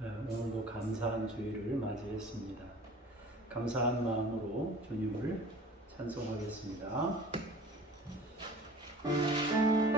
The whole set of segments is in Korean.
오늘도 감사한 주일을 맞이했습니다. 감사한 마음으로 주님을 찬송하겠습니다. 이곳에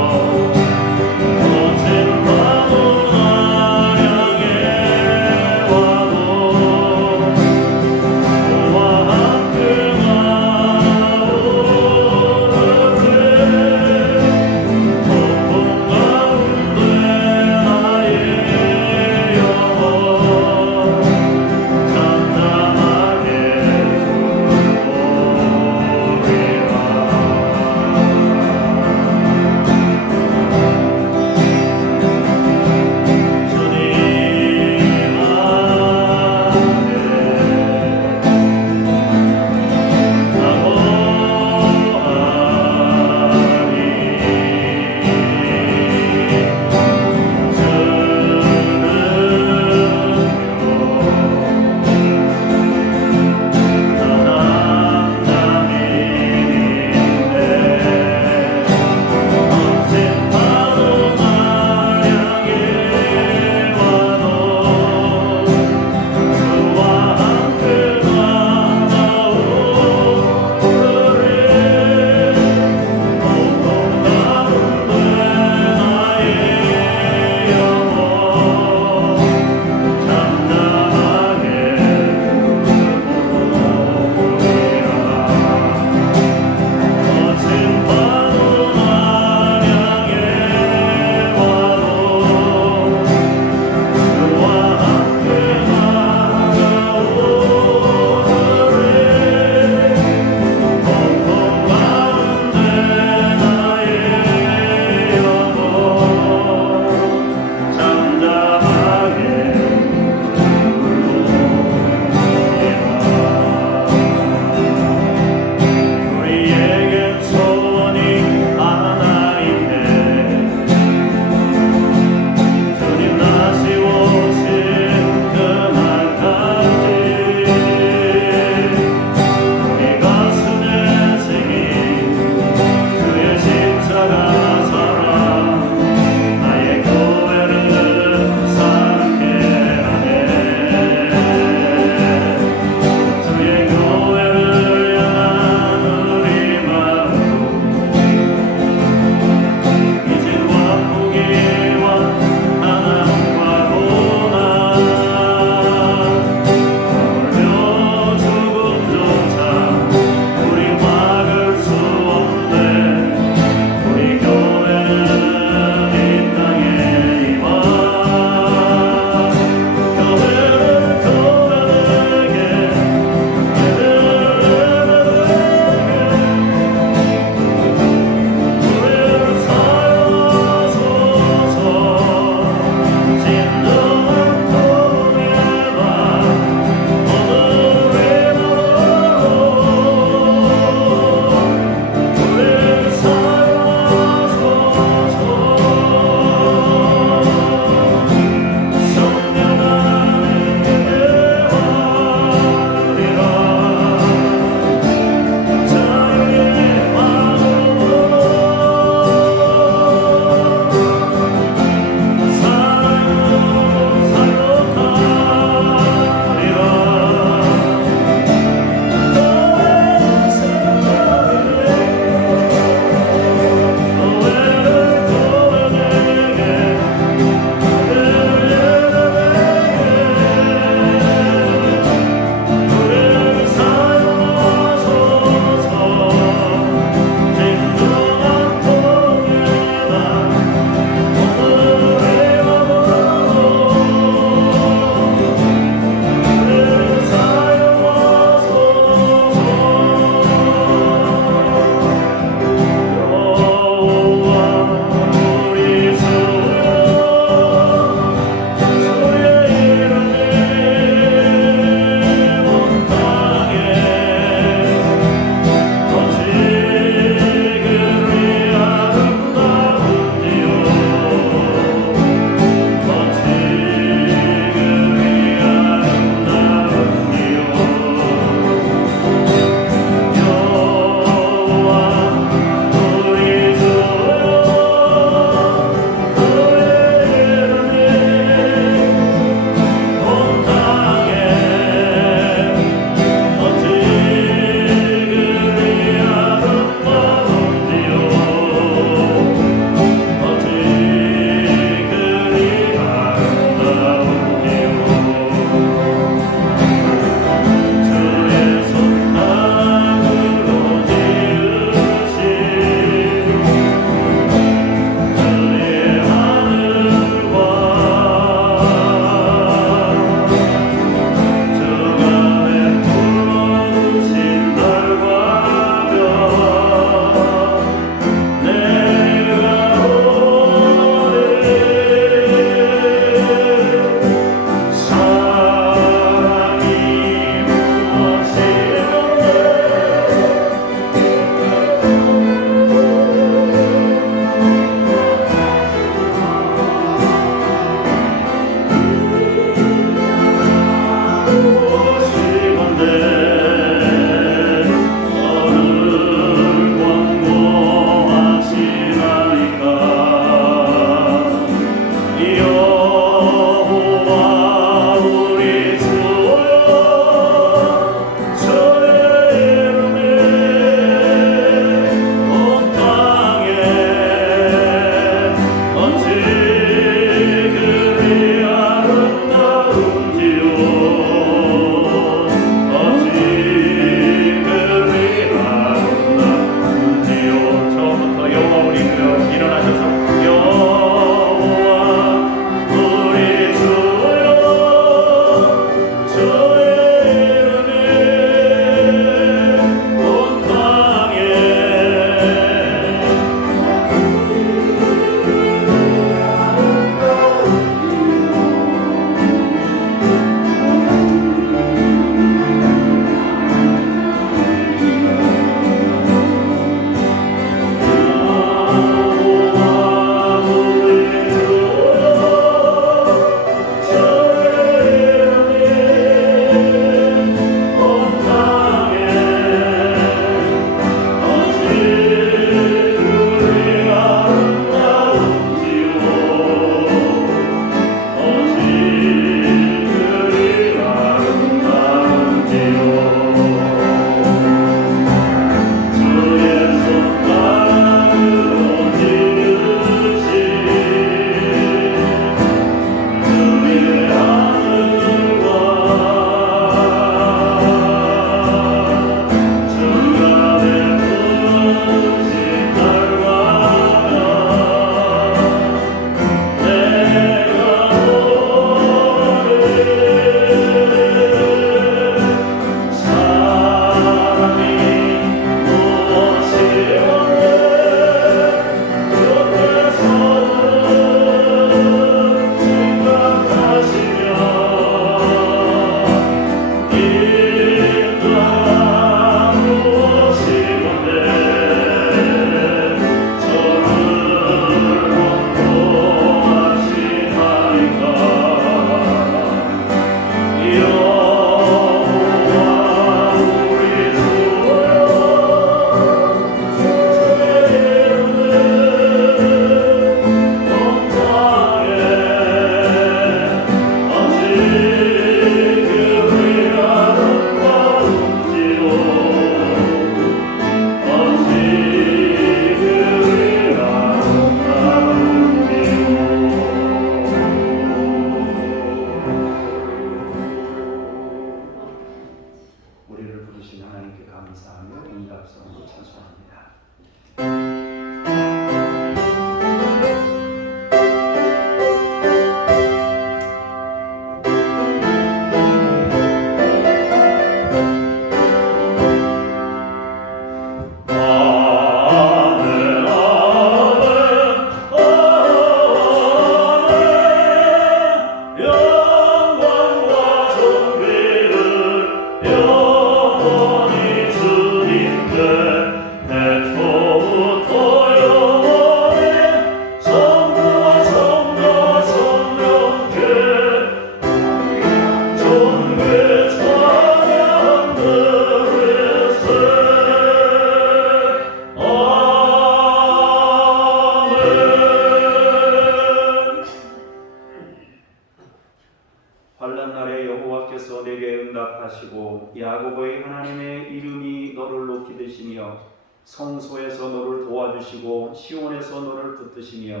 응답하시고 야고보의 하나님의 이름이 너를 높이 드시며 성소에서 너를 도와주시고 시온에서 너를 붙드시며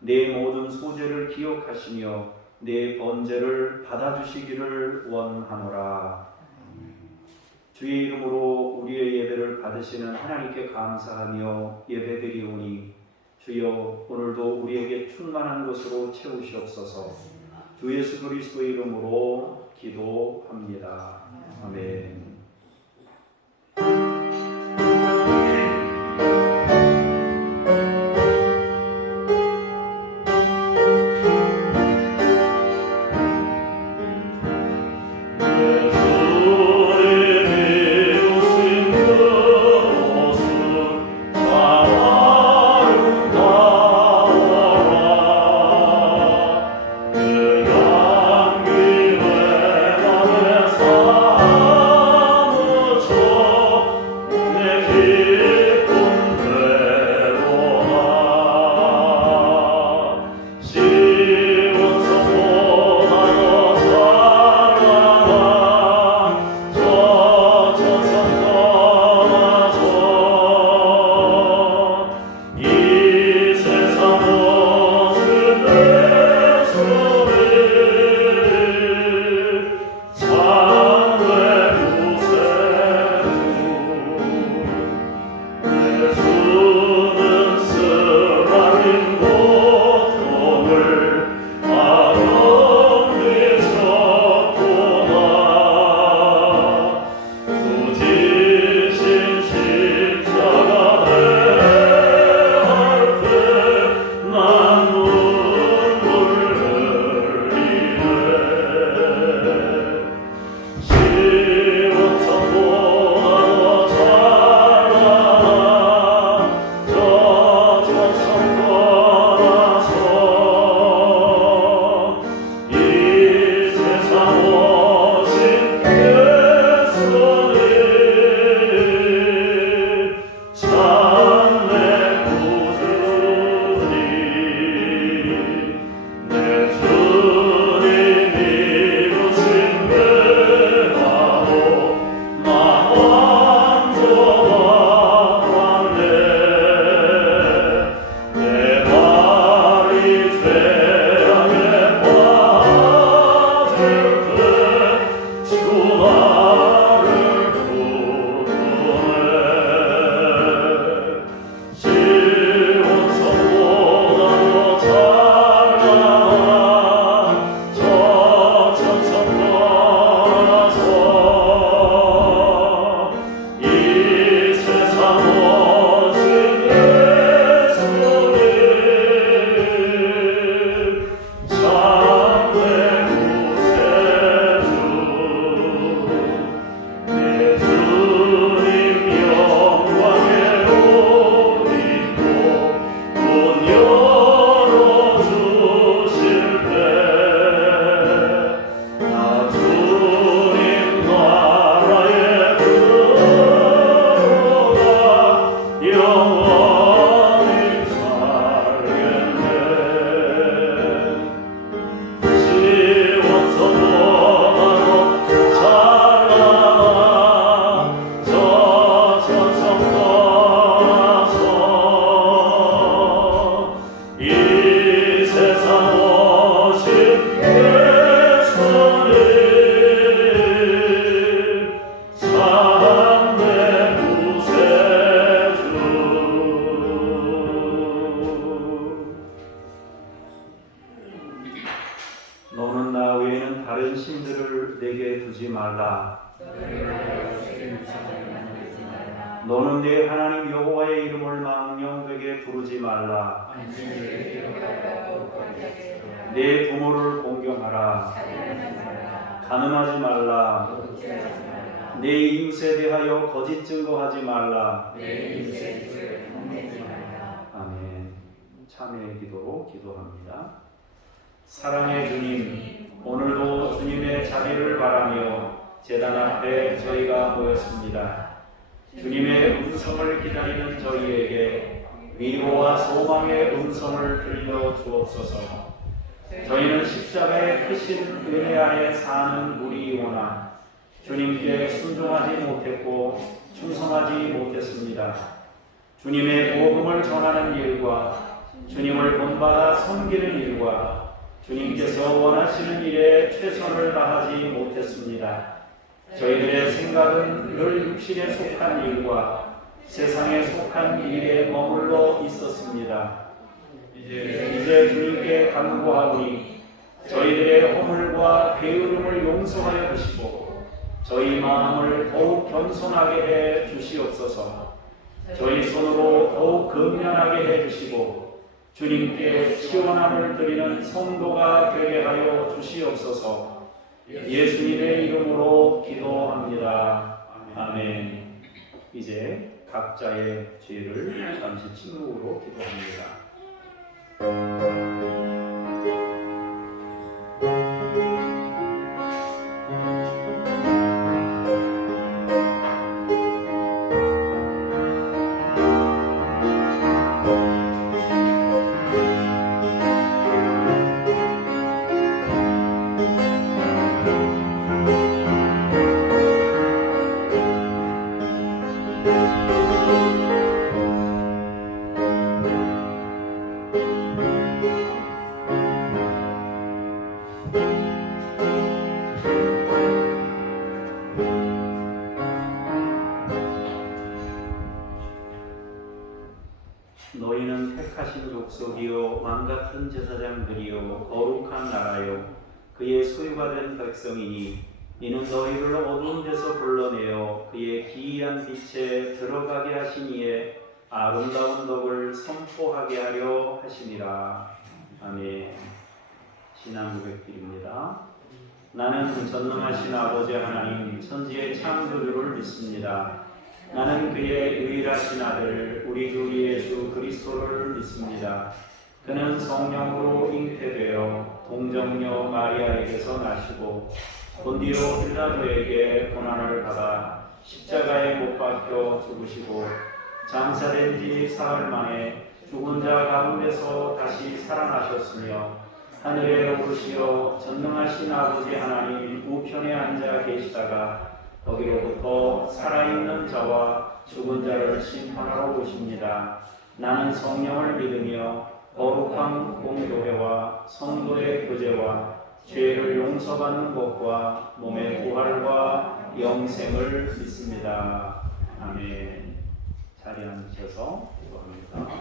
내 모든 소재를 기억하시며 내 번제를 받아주시기를 원하노라. 주의 이름으로 우리의 예배를 받으시는 하나님께 감사하며 예배드리오니 주여 오늘도 우리에게 충만한 것으로 채우시옵소서. 주 예수 그리스도의 이름으로 기도합니다. 아멘. 너는 내 하나님 여호와의 이름을 망령되게 부르지 말라. 내 부모를 공경하라. 가늠하지 말라. 내 이웃에 대하여 거짓 증거하지 말라. 아멘. 참회의 기도로 기도합니다. 사랑의 주님, 오늘도 주님의 자비를 바라며 제단 앞에 저희가 모였습니다. 주님의 음성을 기다리는 저희에게 위로와 소망의 음성을 들려 주옵소서. 저희는 십자가의 크신 은혜 안에 사는 무리이오나 주님께 순종하지 못했고 충성하지 못했습니다. 주님의 복음을 전하는 일과 주님을 본받아 섬기는 일과 주님께서 원하시는 일에 최선을 다하지 못했습니다. 저희들의 생각은 늘 육신에 속한 일과 세상에 속한 일에 머물러 있었습니다. 이제 주님께 간구하오니 저희들의 허물과 게으름을 용서하여 주시고 저희 마음을 더욱 겸손하게 해 주시옵소서. 저희 손으로 더욱 근면하게 해 주시고 주님께 시원함을 드리는 성도가 되게 하여 주시옵소서. 예수님의 이름으로 기도합니다. 아멘. 이제 각자의 죄를 잠시 침묵으로 기도합니다. 너희는 택하신 족속이요 왕같은 제사장들이요 거룩한 나라요 그의 소유가 된 백성이니 이는 너희를 어두운 데서 불러내어 그의 기이한 빛에 들어가게 하신 이의 아름다운 덕을 선포하게 하려 하심이라. 아멘. 신앙 고백드립니다. 나는 전능하신 아버지 하나님 천지의 창조주를 믿습니다. 나는 그의 유일하신 아들 우리 주 예수 그리스도를 믿습니다. 그는 성령으로 잉태되어 동정녀 마리아에게서 나시고 본디오 빌라도에게 고난을 받아 십자가에 못 박혀 죽으시고 장사된 지 사흘 만에 죽은 자 가운데서 다시 살아나셨으며 하늘에 오르시어 전능하신 아버지 하나님 우편에 앉아 계시다가 거기로부터 살아있는 자와 죽은 자를 심판하러 오십니다. 나는 성령을 믿으며 거룩한 공교회와 성도의 교제와 죄를 용서받는 것과 몸의 부활과 영생을 믿습니다. 아멘. 자리에 앉으셔서 기도합니다.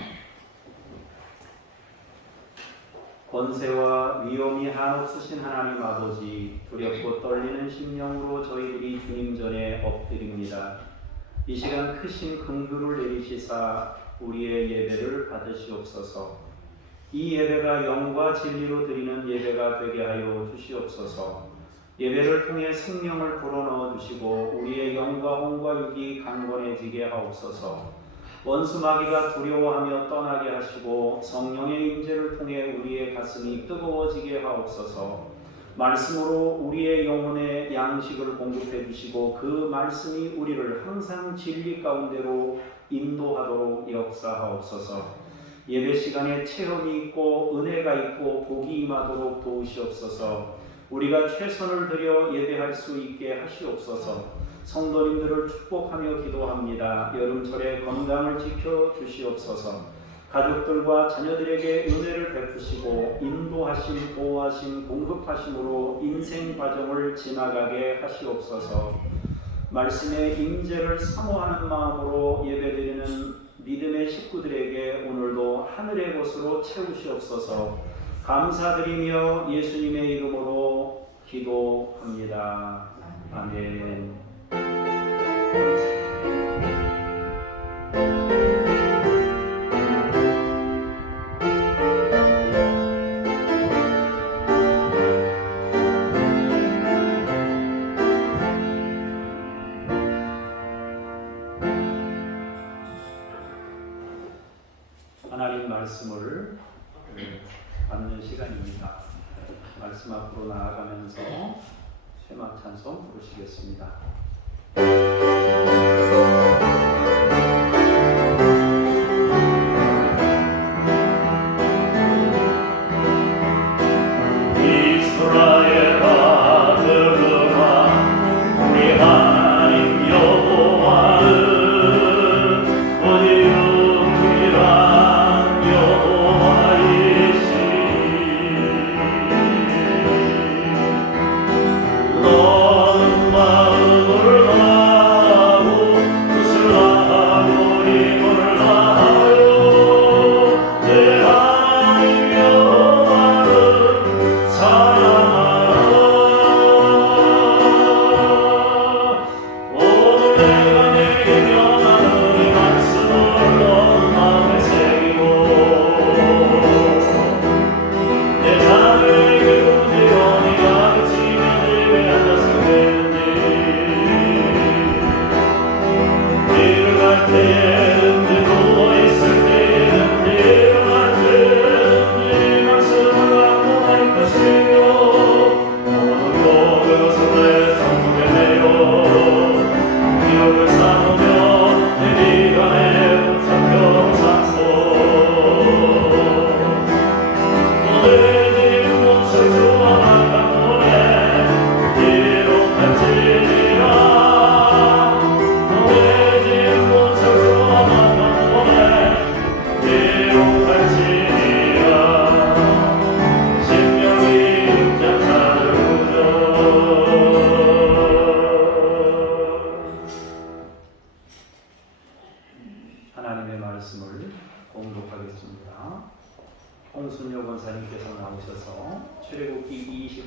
권세와 위엄이 한없으신 하나님 아버지, 두렵고 떨리는 심령으로 저희들이 주님 전에 엎드립니다. 이 시간 크신 긍휼을 내리시사 우리의 예배를 받으시옵소서. 이 예배가 영과 진리로 드리는 예배가 되게 하여 주시옵소서. 예배를 통해 생명을 불어넣어 주시고 우리의 영과 혼과 육이 강건해지게 하옵소서. 원수 마귀가 두려워하며 떠나게 하시고 성령의 임재를 통해 우리의 가슴이 뜨거워지게 하옵소서. 말씀으로 우리의 영혼에 양식을 공급해 주시고 그 말씀이 우리를 항상 진리 가운데로 인도하도록 역사하옵소서. 예배 시간에 체험이 있고 은혜가 있고 복이 임하도록 도우시옵소서. 우리가 최선을 들여 예배할 수 있게 하시옵소서. 성도님들을 축복하며 기도합니다. 여름철에 건강을 지켜 주시옵소서. 가족들과 자녀들에게 은혜를 베푸시고 인도하심, 보호하심, 공급하심으로 인생 과정을 지나가게 하시옵소서. 말씀의 임재를 사모하는 마음으로 예배드리는 믿음의 식구들에게 오늘도 하늘의 곳으로 채우시옵소서. 감사드리며 예수님의 이름으로 기도합니다. 아멘. 하나님 말씀을 받는 시간입니다. 말씀 앞으로 나아가면서 쇠막 찬송 부르시겠습니다. 이스라엘 아들아 우리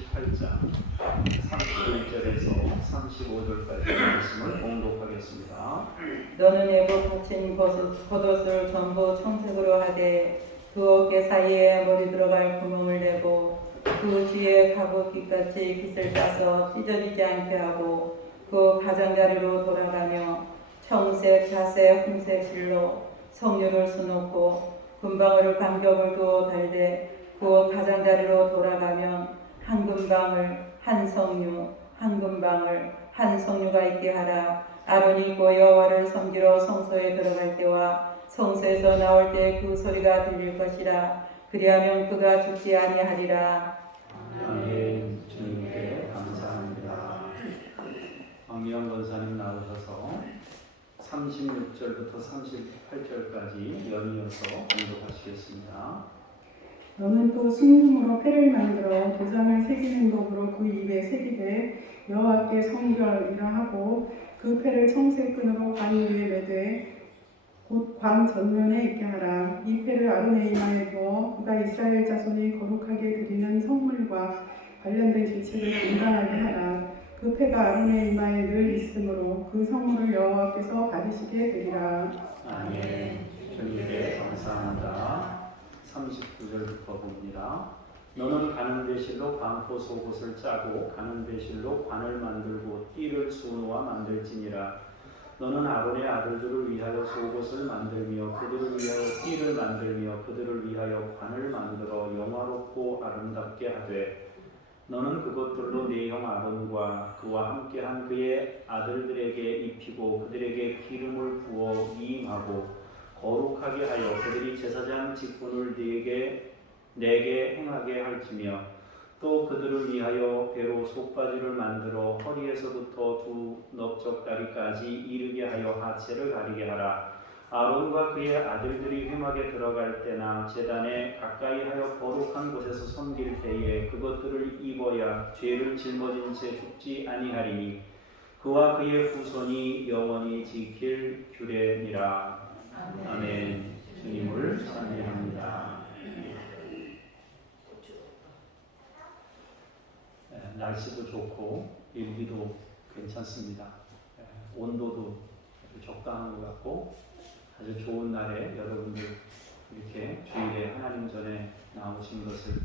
38장 31절에서 35절까지 말씀을 봉독하겠습니다. 너는 애고 받친 겉옷을 전부 청색으로 하되 그 어깨 사이에 머리 들어갈 구멍을 내고 그 뒤에 갑옷깃같이 깃을 따서 찢어지지 않게 하고 그 가장자리로 돌아가며 청색, 자색, 홍색 실로 석류를 수놓고 금방울을 간격을 두어 달되 그 가장자리로 돌아가면 한 금방울, 한 석류, 한 금방울, 한 석류가 있게 하라. 아론이 그 여호와를 섬기러 성소에 들어갈 때와 성소에서 나올 때 그 소리가 들릴 것이라. 그리하면 그가 죽지 아니하리라. 아멘. 주님께 감사합니다. 황미영 권사님 나오셔서 36절부터 38절까지 연이어서 공독하시겠습니다. 너는 또 순금으로 패를 만들어 도장을 새기는 법으로 그 입에 새기되 여호와께 성결이라 하고 그 패를 청색끈으로 관 위에 매되 곧 관 전면에 있게 하라. 이 패를 아론의 이마에 두어 그가 이스라엘 자손이 거룩하게 드리는 성물과 관련된 규칙을 감당하게 하라. 그 패가 아론의 이마에 늘 있으므로 그 성물을 여호와께서 받으시게 되리라. 아멘. 주님께 감사합니다. 39절부터 봅니다. 너는 가는 대실로 반포 속옷을 짜고 가는 대실로 관을 만들고 띠를 수놓아 만들지니라. 너는 아론의 아들들을 위하여 속옷을 만들며 그들을 위하여 띠를 만들며 그들을 위하여 관을 만들어 영화롭고 아름답게 하되 너는 그것들로 네 형 아론과 그와 함께한 그의 아들들에게 입히고 그들에게 기름을 부어 위임하고 거룩하게 하여 그들이 제사장 직분을 내게 행하게 할지며 또 그들을 위하여 배로 속바지를 만들어 허리에서부터 두 넓적다리까지 이르게 하여 하체를 가리게 하라. 아론과 그의 아들들이 회막에 들어갈 때나 제단에 가까이 하여 거룩한 곳에서 섬길 때에 그것들을 입어야 죄를 짊어진 채 죽지 아니하리니 그와 그의 후손이 영원히 지킬 규례니라. 아멘. 주님을 찬양합니다. 날씨도 좋고 일기도 괜찮습니다. 온도도 적당한 것 같고 아주 좋은 날에 여러분들 이렇게 주일에 하나님 전에 나오신 것을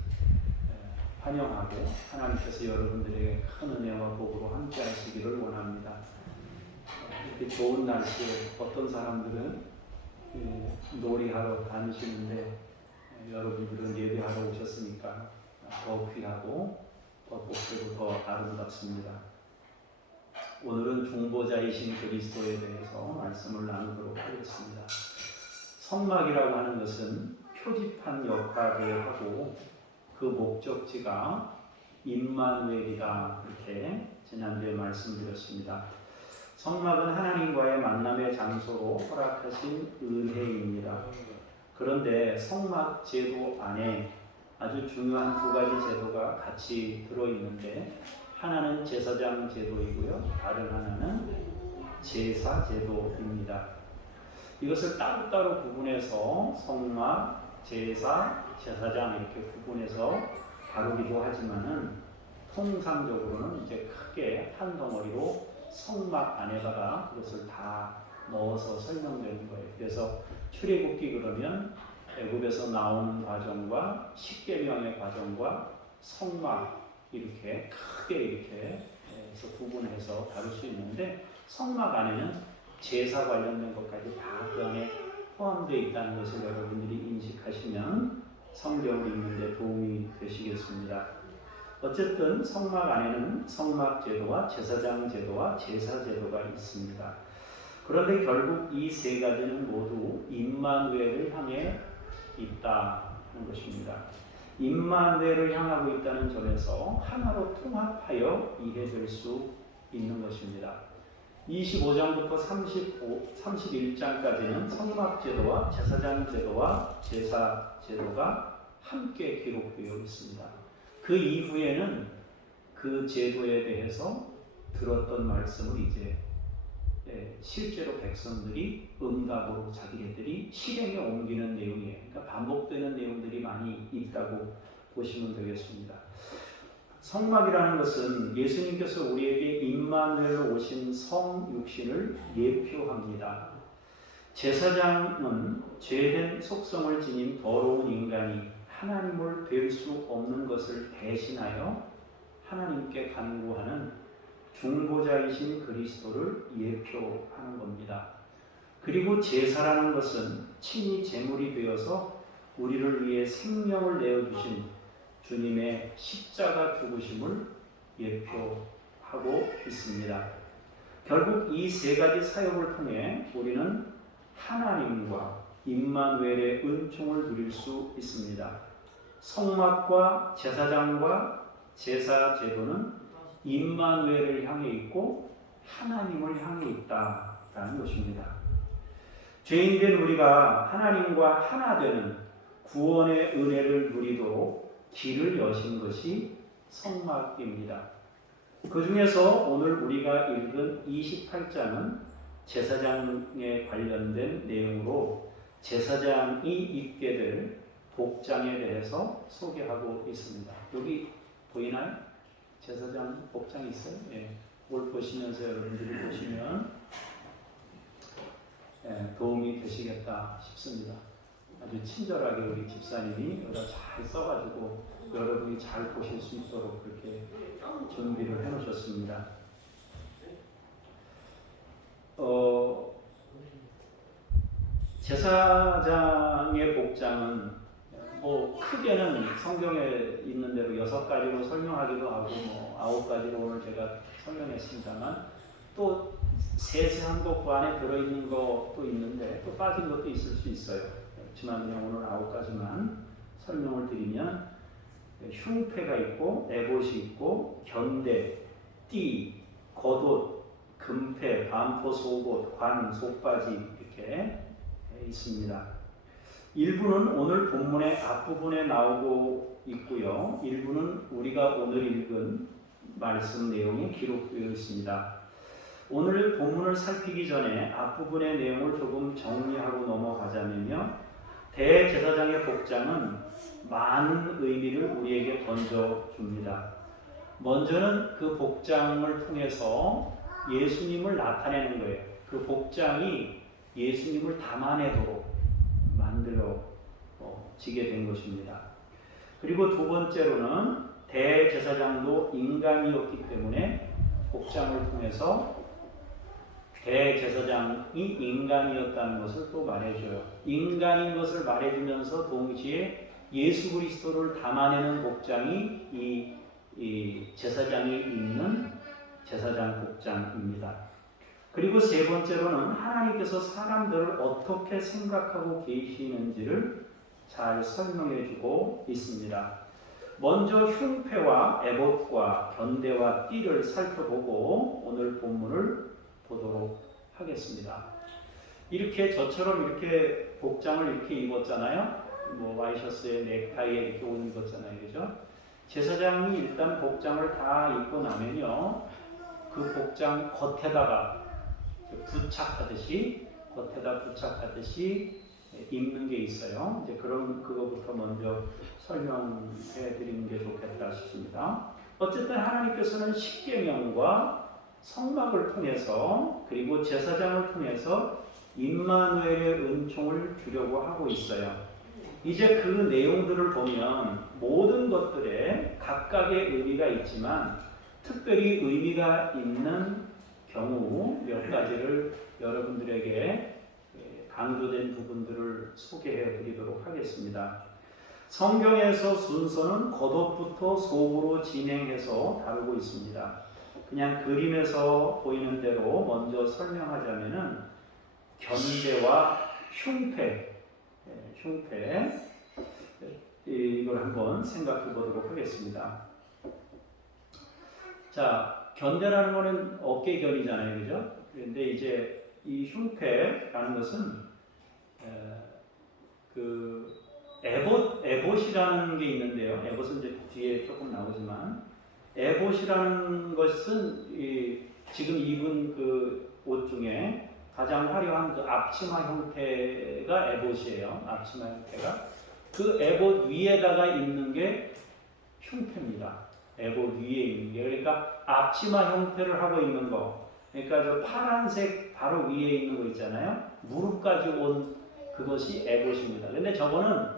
환영하고 하나님께서 여러분들에게 큰 은혜와 복으로 함께 하시기를 원합니다. 이렇게 좋은 날씨에 어떤 사람들은 놀이하러 다니시는데 여러분들은 예배하러 오셨으니까 더 귀하고 더 복되고 더 아름답습니다. 오늘은 중보자이신 그리스도에 대해서 말씀을 나누도록 하겠습니다. 성막이라고 하는 것은 표지판 역할을 하고 그 목적지가 임마누엘이다 이렇게 지난주에 말씀드렸습니다. 성막은 하나님과의 만남의 장소로 허락하신 은혜입니다. 그런데 성막 제도 안에 아주 중요한 두 가지 제도가 같이 들어있는데 하나는 제사장 제도이고요. 다른 하나는 제사 제도입니다. 이것을 따로따로 구분해서 성막, 제사, 제사장 이렇게 구분해서 다루기도 하지만은 통상적으로는 이제 크게 한 덩어리로 성막 안에다가 그것을 다 넣어서 설명되는 거예요. 그래서 출애굽기 그러면 애굽에서 나오는 과정과 십계명의 과정과 성막 이렇게 크게 이렇게 해서 구분해서 다룰 수 있는데 성막 안에는 제사 관련된 것까지 다 그 안에 포함되어 있다는 것을 여러분들이 인식하시면 성경을 읽는 데 도움이 되시겠습니다. 어쨌든 성막 안에는 성막 제도와 제사장 제도와 제사 제도가 있습니다. 그런데 결국 이 세 가지는 모두 임마누엘을 향해 있다는 것입니다. 임마누엘을 향하고 있다는 점에서 하나로 통합하여 이해될 수 있는 것입니다. 25장부터 31장까지는 성막 제도와 제사장 제도와 제사 제도가 함께 기록되어 있습니다. 그 이후에는 그 제도에 대해서 들었던 말씀을 이제 실제로 백성들이 응답으로 자기네들이 실행에 옮기는 내용이에요. 그러니까 반복되는 내용들이 많이 있다고 보시면 되겠습니다. 성막이라는 것은 예수님께서 우리에게 임마누엘로 오신 성육신을 예표합니다. 제사장은 죄된 속성을 지닌 더러운 인간이 하나님을 뵐 수 없는 것을 대신하여 하나님께 간구하는 중보자이신 그리스도를 예표하는 겁니다. 그리고 제사라는 것은 친히 제물이 되어서 우리를 위해 생명을 내어주신 주님의 십자가 죽으심을 예표하고 있습니다. 결국 이 세 가지 사역을 통해 우리는 하나님과 임마누엘의 은총을 누릴 수 있습니다. 성막과 제사장과 제사 제도는 임마누엘을 향해 있고 하나님을 향해 있다라는 것입니다. 죄인된 우리가 하나님과 하나 되는 구원의 은혜를 누리도록 길을 여신 것이 성막입니다. 그 중에서 오늘 우리가 읽은 28장은 제사장에 관련된 내용으로 제사장이 입게 될 복장에 대해서 소개하고 있습니다. 여기 보이나요? 제사장 복장이 있어요? 예. 그걸 보시면서 여러분들이 보시면 도움이 되시겠다 싶습니다. 아주 친절하게 우리 집사님이 여기다 잘 써가지고 여러분이 잘 보실 수 있도록 그렇게 준비를 해놓으셨습니다. 제사장의 복장은 뭐 크게는 성경에 있는 대로 6가지로 설명하기도 하고 뭐 9가지로 오늘 제가 설명했습니다만 또 세세한 것 그 안에 들어있는 것도 있는데 또 빠진 것도 있을 수 있어요. 그렇지만 그냥 오늘 9가지만 설명을 드리면 흉패가 있고 에봇이 있고 견대, 띠, 겉옷, 금패, 반포, 속옷, 관, 속바지 이렇게 있습니다. 일부는 오늘 본문의 앞부분에 나오고 있고요. 일부는 우리가 오늘 읽은 말씀 내용이 기록되어 있습니다. 오늘 본문을 살피기 전에 앞부분의 내용을 조금 정리하고 넘어가자면요. 대제사장의 복장은 많은 의미를 우리에게 던져줍니다. 먼저는 그 복장을 통해서 예수님을 나타내는 거예요. 그 복장이 예수님을 담아내도록 만들어지게 된 것입니다. 그리고 두 번째로는 대제사장도 인간이었기 때문에 복장을 통해서 대제사장이 인간이었다는 것을 또 말해줘요. 인간인 것을 말해주면서 동시에 예수 그리스도를 담아내는 복장이 이 제사장이 입는 제사장 복장입니다. 그리고 세 번째로는 하나님께서 사람들을 어떻게 생각하고 계시는지를 잘 설명해주고 있습니다. 먼저 흉패와 에봇과 견대와 띠를 살펴보고 오늘 본문을 보도록 하겠습니다. 이렇게 저처럼 이렇게 복장을 이렇게 입었잖아요. 뭐 와이셔츠에 넥타이에 이렇게 옷 입었잖아요, 그죠? 제사장이 일단 복장을 다 입고 나면요, 그 복장 겉에다가 부착하듯이 입는 게 있어요. 이제 그거부터 먼저 설명해 드리는 게 좋겠다 싶습니다. 어쨌든 하나님께서는 십계명과 성막을 통해서 그리고 제사장을 통해서 임마누엘의 은총을 주려고 하고 있어요. 이제 그 내용들을 보면 모든 것들에 각각의 의미가 있지만 특별히 의미가 있는 경우 몇 가지를 여러분들에게 강조된 부분들을 소개해 드리도록 하겠습니다. 성경에서 순서는 겉옷부터 속으로 진행해서 다루고 있습니다. 그냥 그림에서 보이는 대로 먼저 설명하자면은 견대와 흉패 이걸 한번 생각해 보도록 하겠습니다. 자, 견대라는 거는 어깨견이잖아요, 그죠? 그런데 이제 이 흉패라는 것은 그 에봇이라는 게 있는데요. 에봇은 이제 뒤에 조금 나오지만 에봇이라는 것은 지금 입은 그 옷 중에 가장 화려한 그 앞치마 형태가 에봇이에요. 앞치마 형태가 그 에봇 위에다가 입는 게 흉패입니다. 에봇 위에 있는 게. 그러니까 앞치마 형태를 하고 있는 거. 그러니까 저 파란색 바로 위에 있는 거 있잖아요. 무릎까지 온 그것이 에봇입니다. 근데 저거는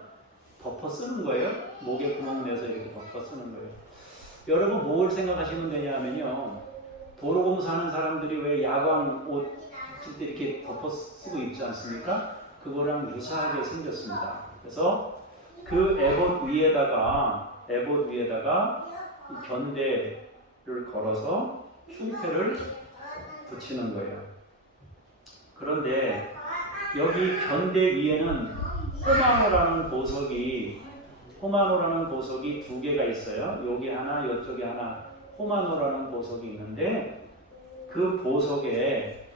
덮어 쓰는 거예요. 목에 구멍 내서 이렇게 덮어 쓰는 거예요. 여러분 뭘 생각하시면 되냐면요. 도로공사하는 사람들이 왜 야광 옷 입을 때 이렇게 덮어 쓰고 입지 않습니까? 그거랑 유사하게 생겼습니다. 그래서 그 에봇 위에다가 이 견대를 걸어서 흉패를 붙이는 거예요. 그런데 여기 견대 위에는 호마노라는 보석이 두 개가 있어요. 여기 하나, 이쪽에 하나. 호마노라는 보석이 있는데 그 보석에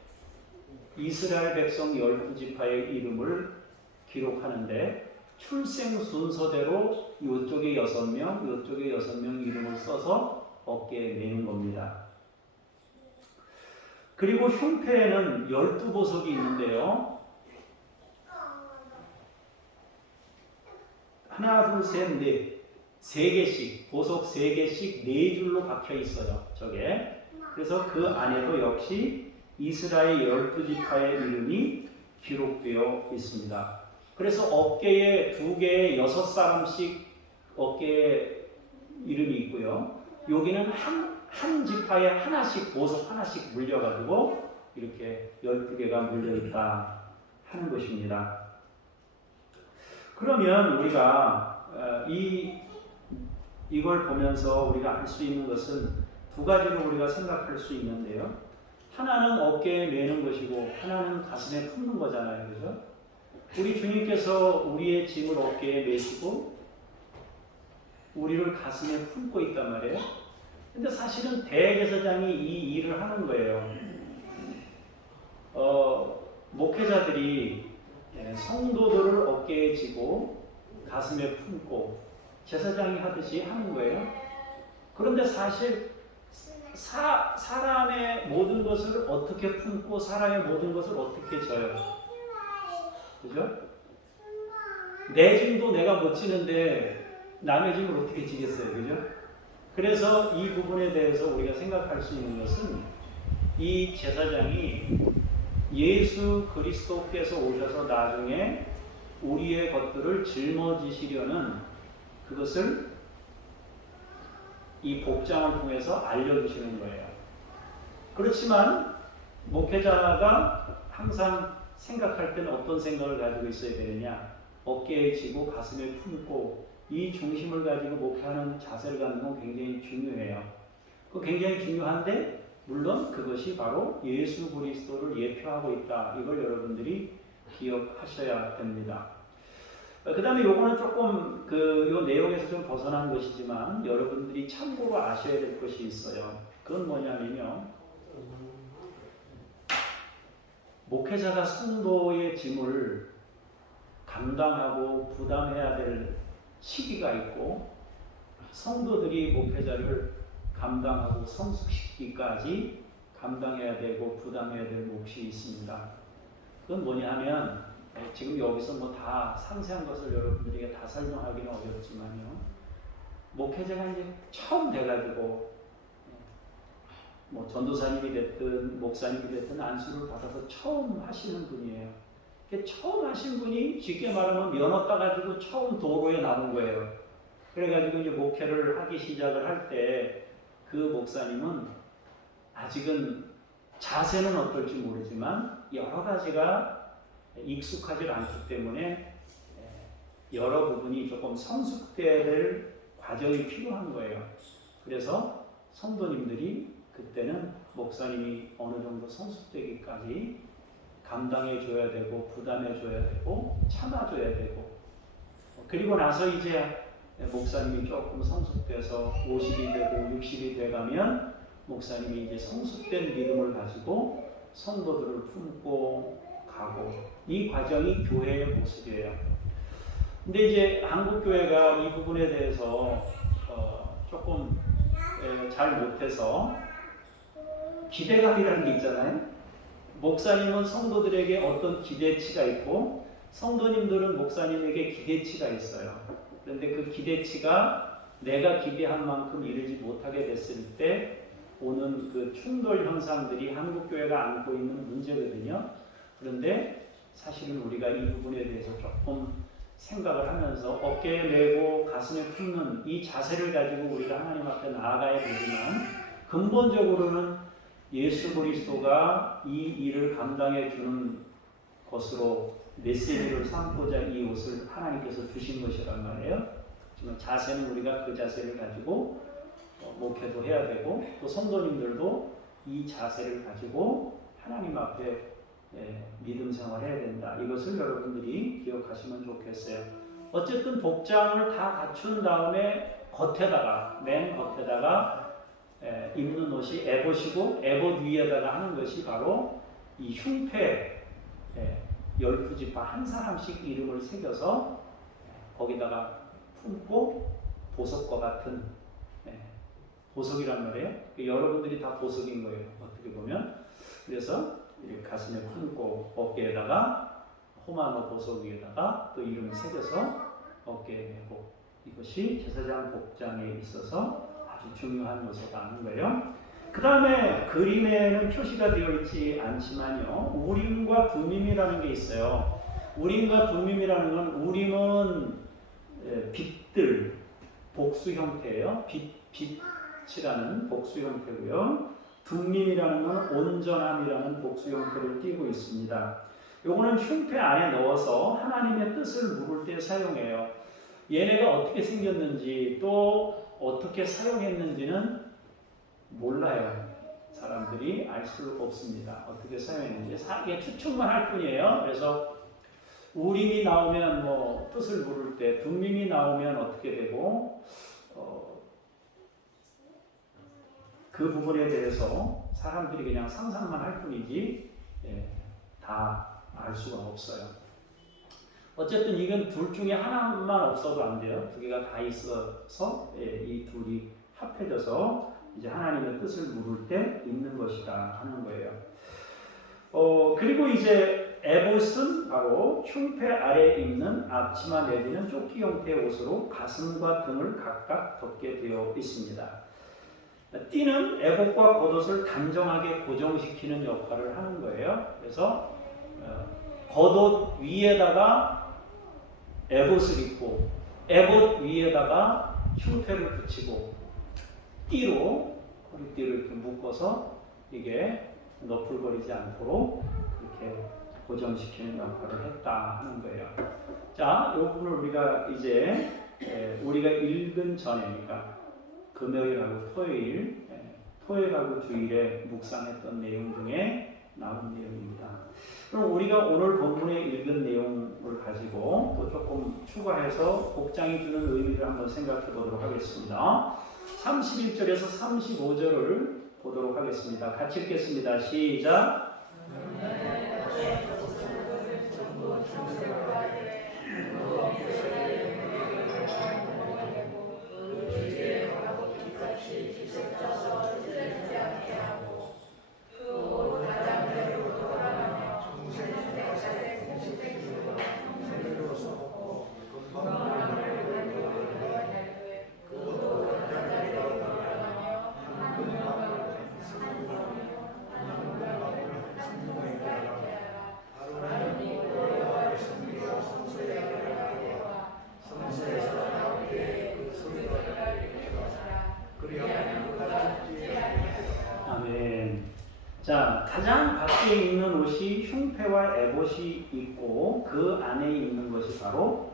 이스라엘 백성 12지파의 이름을 기록하는데 출생 순서대로 이쪽에 6명, 이쪽에 6명 이름을 써서 어깨에 매는 겁니다. 그리고 흉패에는 12보석이 있는데요. 하나, 둘, 셋, 넷, 3개씩, 보석 3개씩 4줄로 박혀 있어요. 저게. 그래서 그 안에도 역시 이스라엘 12지파의 이름이 기록되어 있습니다. 그래서 어깨에 2개에 6사람씩 어깨에 이름이 있고요. 여기는 한 지파에 하나씩, 보석 하나씩 물려가지고 이렇게 12개가 물려있다 하는 것입니다. 그러면 우리가 이걸 보면서 우리가 알 수 있는 것은 두 가지로 우리가 생각할 수 있는데요. 하나는 어깨에 매는 것이고 하나는 가슴에 품는 거잖아요. 그죠? 우리 주님께서 우리의 짐을 어깨에 매시고 우리를 가슴에 품고 있단 말이에요. 근데 사실은 대제사장이 이 일을 하는 거예요. 목회자들이 성도들을 어깨에 지고 가슴에 품고 제사장이 하듯이 하는 거예요. 그런데 사실 사람의 모든 것을 어떻게 품고 사람의 모든 것을 어떻게 져요? 그죠? 내 짐도 내가 못 지는데 남의 짐을 어떻게 지겠어요? 그죠? 그래서 이 부분에 대해서 우리가 생각할 수 있는 것은 이 제사장이 예수 그리스도께서 오셔서 나중에 우리의 것들을 짊어지시려는 그것을 이 복장을 통해서 알려주시는 거예요. 그렇지만 목회자가 항상 생각할 때는 어떤 생각을 가지고 있어야 되느냐? 어깨에 지고 가슴에 품고 이 중심을 가지고 목회하는 자세를 갖는 건 굉장히 중요해요. 그 굉장히 중요한데 물론 그것이 바로 예수 그리스도를 예표하고 있다. 이걸 여러분들이 기억하셔야 됩니다. 그 다음에 요거는 조금 요 내용에서 좀 벗어난 것이지만 여러분들이 참고로 아셔야 될 것이 있어요. 그건 뭐냐면요. 목회자가 성도의 짐을 감당하고 부담해야 될 시기가 있고 성도들이 목회자를 감당하고 성숙시키기까지 감당해야 되고 부담해야 될 몫이 있습니다. 그건 뭐냐 하면 지금 여기서 뭐 다 상세한 것을 여러분들에게 다 설명하기는 어렵지만요. 목회자가 이제 처음 돼가지고 뭐 전도사님이 됐든 목사님이 됐든 안수를 받아서 처음 하시는 분이에요. 처음 하신 분이 쉽게 말하면 면허 따가지고 처음 도로에 나온 거예요. 그래가지고 이제 목회를 하기 시작을 할 때 그 목사님은 아직은 자세는 어떨지 모르지만 여러 가지가 익숙하지 않기 때문에 여러 부분이 조금 성숙돼야 될 과정이 필요한 거예요. 그래서 성도님들이 그때는 목사님이 어느 정도 성숙되기까지 감당해 줘야 되고 부담해 줘야 되고 참아 줘야 되고 그리고 나서 이제 목사님이 조금 성숙돼서 50이 되고 60이 돼가면 목사님이 이제 성숙된 믿음을 가지고 성도들을 품고 가고 이 과정이 교회의 모습이에요. 근데 이제 한국 교회가 이 부분에 대해서 조금 잘 못해서 기대감이라는 게 있잖아요. 목사님은 성도들에게 어떤 기대치가 있고 성도님들은 목사님에게 기대치가 있어요. 그런데 그 기대치가 내가 기대한 만큼 이르지 못하게 됐을 때 오는 그 충돌 현상들이 한국교회가 안고 있는 문제거든요. 그런데 사실은 우리가 이 부분에 대해서 조금 생각을 하면서 어깨에 메고 가슴에 품는 이 자세를 가지고 우리가 하나님 앞에 나아가야 되지만 근본적으로는 예수 그리스도가 이 일을 감당해 주는 것으로 메시지를 삼고자 이 옷을 하나님께서 주신 것이란 말이에요. 하지만 자세는 우리가 그 자세를 가지고 목회도 해야 되고 또 성도님들도 이 자세를 가지고 하나님 앞에 믿음 생활해야 된다. 이것을 여러분들이 기억하시면 좋겠어요. 어쨌든 복장을 다 갖춘 다음에 맨 겉에다가 입는 옷이 에봇이고 에봇 위에다가 하는 것이 바로 이 흉패 12지파 한 사람씩 이름을 새겨서 거기다가 품고 보석과 같은 보석이란 말이에요. 여러분들이 다 보석인 거예요. 어떻게 보면. 그래서 가슴에 품고 어깨에다가 호마노 보석 위에다가 또 이름을 새겨서 어깨에 메고 이것이 제사장 복장에 있어서 아주 중요한 요소가 하는 거예요. 그 다음에 그림에는 표시가 되어 있지 않지만요. 우림과 둠밈이라는 게 있어요. 우림과 둠밈이라는 건 우림은 빛들, 복수 형태예요. 빛이라는 복수 형태고요. 둠밈이라는 건 온전함이라는 복수 형태를 띠고 있습니다. 요거는 흉패 안에 넣어서 하나님의 뜻을 물을 때 사용해요. 얘네가 어떻게 생겼는지 또 어떻게 사용했는지는 몰라요. 사람들이 알 수 없습니다. 어떻게 사용했는지 추측만 할 뿐이에요. 그래서 우림이 나오면 뭐 뜻을 물을 때 둠밈이 나오면 어떻게 되고 그 부분에 대해서 사람들이 그냥 상상만 할 뿐이지 다 알 수가 없어요. 어쨌든 이건 둘 중에 하나만 없어도 안 돼요. 두 개가 다 있어서 이 둘이 합해져서 이제 하나님의 뜻을 물을 때 있는 것이다 하는 거예요. 그리고 이제 에봇은 바로 흉패 아래에 입는 앞치마 내지는 조끼 형태의 옷으로 가슴과 등을 각각 덮게 되어 있습니다. 띠는 에봇과 겉옷을 단정하게 고정시키는 역할을 하는 거예요. 그래서 겉옷 위에다가 에봇을 입고 에봇 위에다가 흉패를 붙이고 띠로 허리띠를 이렇게 묶어서 이게 너풀거리지 않도록 이렇게 고정시키는 역할을 했다 하는 거예요. 자, 이 부분을 우리가 이제 우리가 읽은 전에, 그러니까 금요일하고 토요일하고 주일에 묵상했던 내용 중에 나온 내용입니다. 그럼 우리가 오늘 본문에 읽은 내용을 가지고 또 조금 추가해서 복장이 주는 의미를 한번 생각해 보도록 하겠습니다. 31절에서 35절을 보도록 하겠습니다. 같이 읽겠습니다. 시작. 자, 가장 밖에 입는 옷이 흉패와 에봇이 있고 그 안에 입는 것이 바로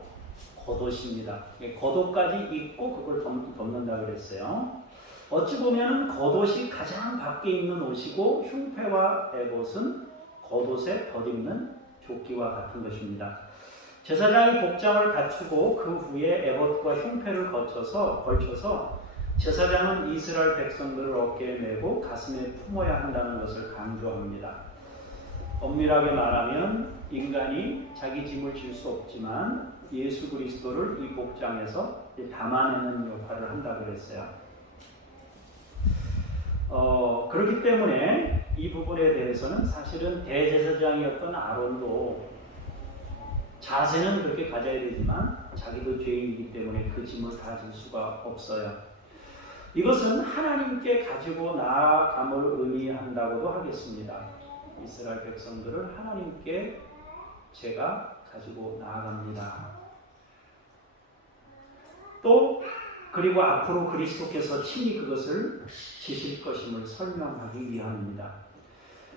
겉옷입니다. 겉옷까지 입고 그걸 덮는다 그랬어요. 어찌 보면 겉옷이 가장 밖에 입는 옷이고 흉패와 에봇은 겉옷에 덧입는 조끼와 같은 것입니다. 제사장이 복장을 갖추고 그 후에 에봇과 흉패를 걸쳐서 제사장은 이스라엘 백성들을 어깨에 메고 가슴에 품어야 한다는 것을 강조합니다. 엄밀하게 말하면 인간이 자기 짐을 질 수 없지만 예수 그리스도를 이 복장에서 담아내는 역할을 한다 그랬어요. 그렇기 때문에 이 부분에 대해서는 사실은 대제사장이었던 아론도 자세는 그렇게 가져야 되지만 자기도 죄인이기 때문에 그 짐을 다 질 수가 없어요. 이것은 하나님께 가지고 나아감을 의미한다고도 하겠습니다. 이스라엘 백성들을 하나님께 제가 가지고 나아갑니다. 또 그리고 앞으로 그리스도께서 친히 그것을 지실 것임을 설명하기 위함입니다.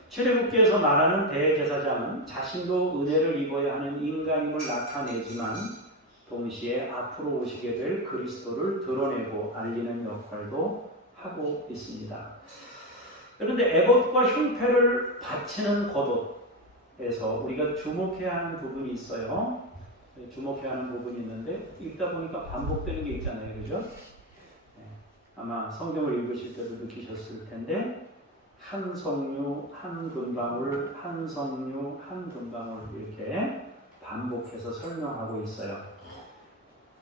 출애굽기에서 말하는 대제사장은 자신도 은혜를 입어야 하는 인간임을 나타내지만 동시에 앞으로 오시게 될 그리스도를 드러내고 알리는 역할도 하고 있습니다. 그런데 에봇과 흉패를 바치는 겉옷에서 우리가 주목해야 하는 부분이 있어요. 주목해야 하는 부분이 있는데 읽다 보니까 반복되는 게 있잖아요. 그죠? 아마 성경을 읽으실 때도 느끼셨을 텐데 한 석류, 한 금방울, 한 석류, 한 금방울 이렇게 반복해서 설명하고 있어요.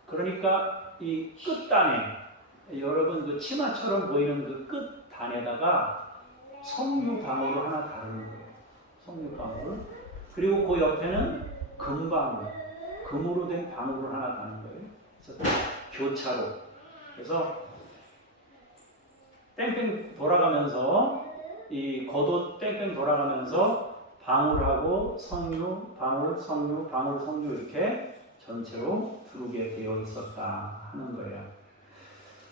그러니까 이 끝단에 여러분 그 치마처럼 보이는 그 끝단에다가 석류 방울을 하나 다루는 거예요. 석류 방울. 그리고 그 옆에는 금방울, 금으로 된 방울을 하나 다는 거예요. 그래서 교차로. 그래서 뺑뺑 돌아가면서 이 겉옷 뺑뺑 돌아가면서 방울하고 석류, 방울, 석류, 방울, 석류 이렇게 전체로 두르게 되어 있었다 하는 거예요.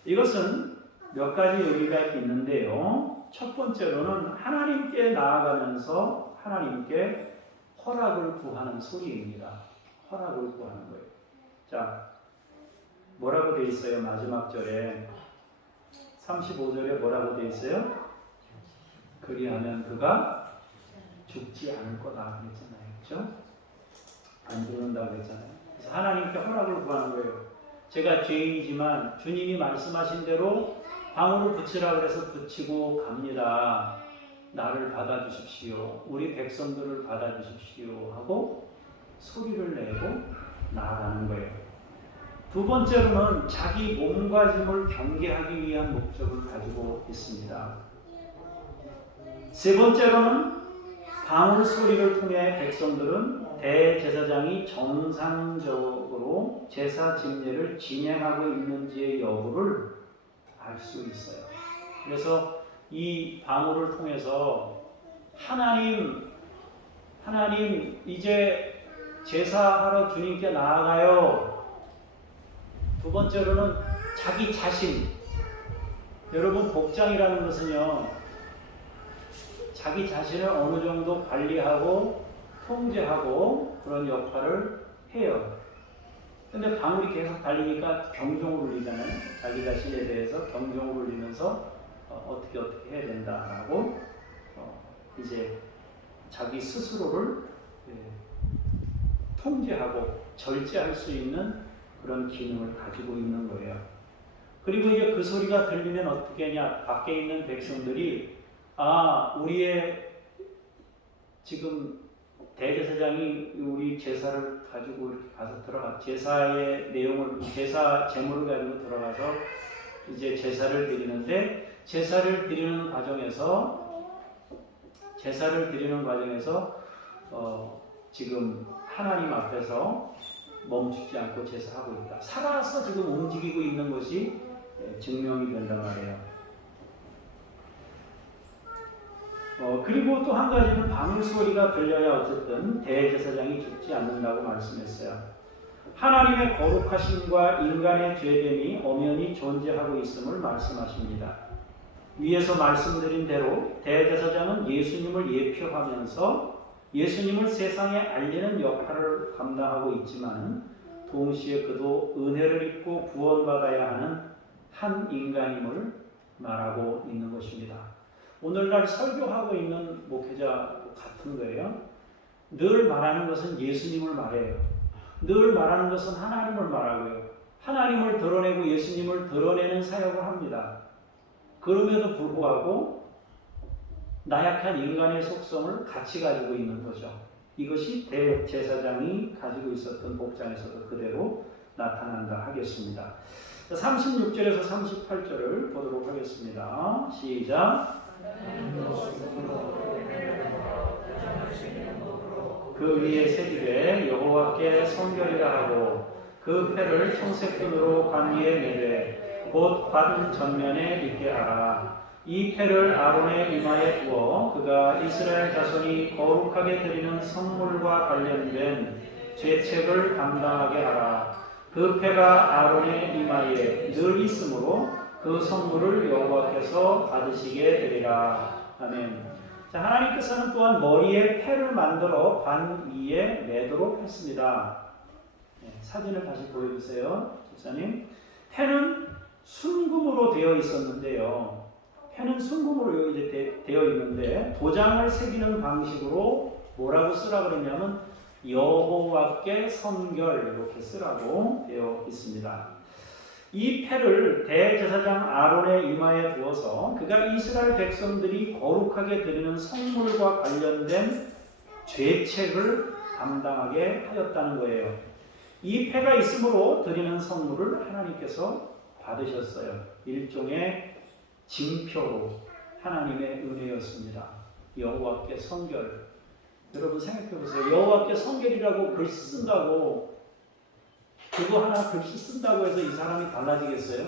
이것은 몇 가지 의미가 있는데요. 첫 번째로는 하나님께 나아가면서 하나님께 허락을 구하는 소리입니다. 허락을 구하는 거예요. 자, 뭐라고 되어 있어요? 마지막 절에 35절에 뭐라고 되어 있어요? 그리하면 그가 죽지 않을 거다 그랬잖아요. 그렇죠? 안 죽는다고 했잖아요. 그래서 하나님께 허락을 구하는 거예요. 제가 죄인이지만 주님이 말씀하신 대로 방울을 붙이라 그래서 붙이고 갑니다. 나를 받아주십시오. 우리 백성들을 받아주십시오 하고 소리를 내고 나아가는 거예요. 두 번째로는 자기 몸가짐을 경계하기 위한 목적을 가지고 있습니다. 세 번째로는 방울 소리를 통해 백성들은 대제사장이 정상적으로 제사 집례를 진행하고 있는지의 여부를 알 수 있어요. 그래서 이 방울을 통해서 하나님 이제 제사하러 주님께 나아가요. 두 번째로는 자기 자신. 여러분 복장이라는 것은요, 자기 자신을 어느 정도 관리하고 통제하고 그런 역할을 해요. 근데 방울이 계속 달리니까 경종을 울리잖아요. 자기 자신에 대해서 경종을 울리면서 어떻게 해야 된다라고 이제 자기 스스로를 통제하고 절제할 수 있는 그런 기능을 가지고 있는 거예요. 그리고 이제 그 소리가 들리면 어떻게 하냐? 밖에 있는 백성들이 우리의 지금 대제사장이 우리 제사를 가지고 이렇게 가서 제사의 내용을, 제사 제물을 가지고 들어가서 이제 제사를 드리는데, 제사를 드리는 과정에서 지금 하나님 앞에서 멈추지 않고 제사하고 있다. 살아서 지금 움직이고 있는 것이 증명이 된단 말이에요. 그리고 또 한 가지는 방울 소리가 들려야 어쨌든 대제사장이 죽지 않는다고 말씀했어요. 하나님의 거룩하심과 인간의 죄됨이 엄연히 존재하고 있음을 말씀하십니다. 위에서 말씀드린 대로 대제사장은 예수님을 예표하면서 예수님을 세상에 알리는 역할을 감당하고 있지만 동시에 그도 은혜를 입고 구원받아야 하는 한 인간임을 말하고 있는 것입니다. 오늘날 설교하고 있는 목회자도 같은 거예요. 늘 말하는 것은 예수님을 말해요. 늘 말하는 것은 하나님을 말하고요. 하나님을 드러내고 예수님을 드러내는 사역을 합니다. 그럼에도 불구하고 나약한 인간의 속성을 같이 가지고 있는 거죠. 이것이 대제사장이 가지고 있었던 복장에서도 그대로 나타난다 하겠습니다. 36절에서 38절을 보도록 하겠습니다. 시작. 그 위에 새기되 여호와께 성결이라 하고 그 패를 청색끈으로 관 위에 매되 곧 관 전면에 있게 하라. 이 패를 아론의 이마에 두어 그가 이스라엘 자손이 거룩하게 드리는 성물과 관련된 죄책을 감당하게 하라. 그 패가 아론의 이마에 늘 있으므로 그 성물을 여호와께서 받으시게 되리라. 아멘. 자, 하나님께서는 또한 머리에 패를 만들어 관 위에 매도록 했습니다. 네, 사진을 다시 보여주세요, 집사님. 패는 순금으로 되어 있었는데요. 패는 순금으로 이제 되어 있는데 도장을 새기는 방식으로 뭐라고 쓰라 그랬냐면 여호와께 성결 이렇게 쓰라고 되어 있습니다. 이 패를 대제사장 아론의 이마에 두어서 그가 이스라엘 백성들이 거룩하게 드리는 성물과 관련된 죄책을 감당하게 하였다는 거예요. 이 패가 있으므로 드리는 성물을 하나님께서 받으셨어요. 일종의 징표로 하나님의 은혜였습니다. 여호와께 성결. 여러분 생각해 보세요. 여호와께 성결이라고 글씨 쓴다고 그거 하나 글씨 쓴다고 해서 이 사람이 달라지겠어요?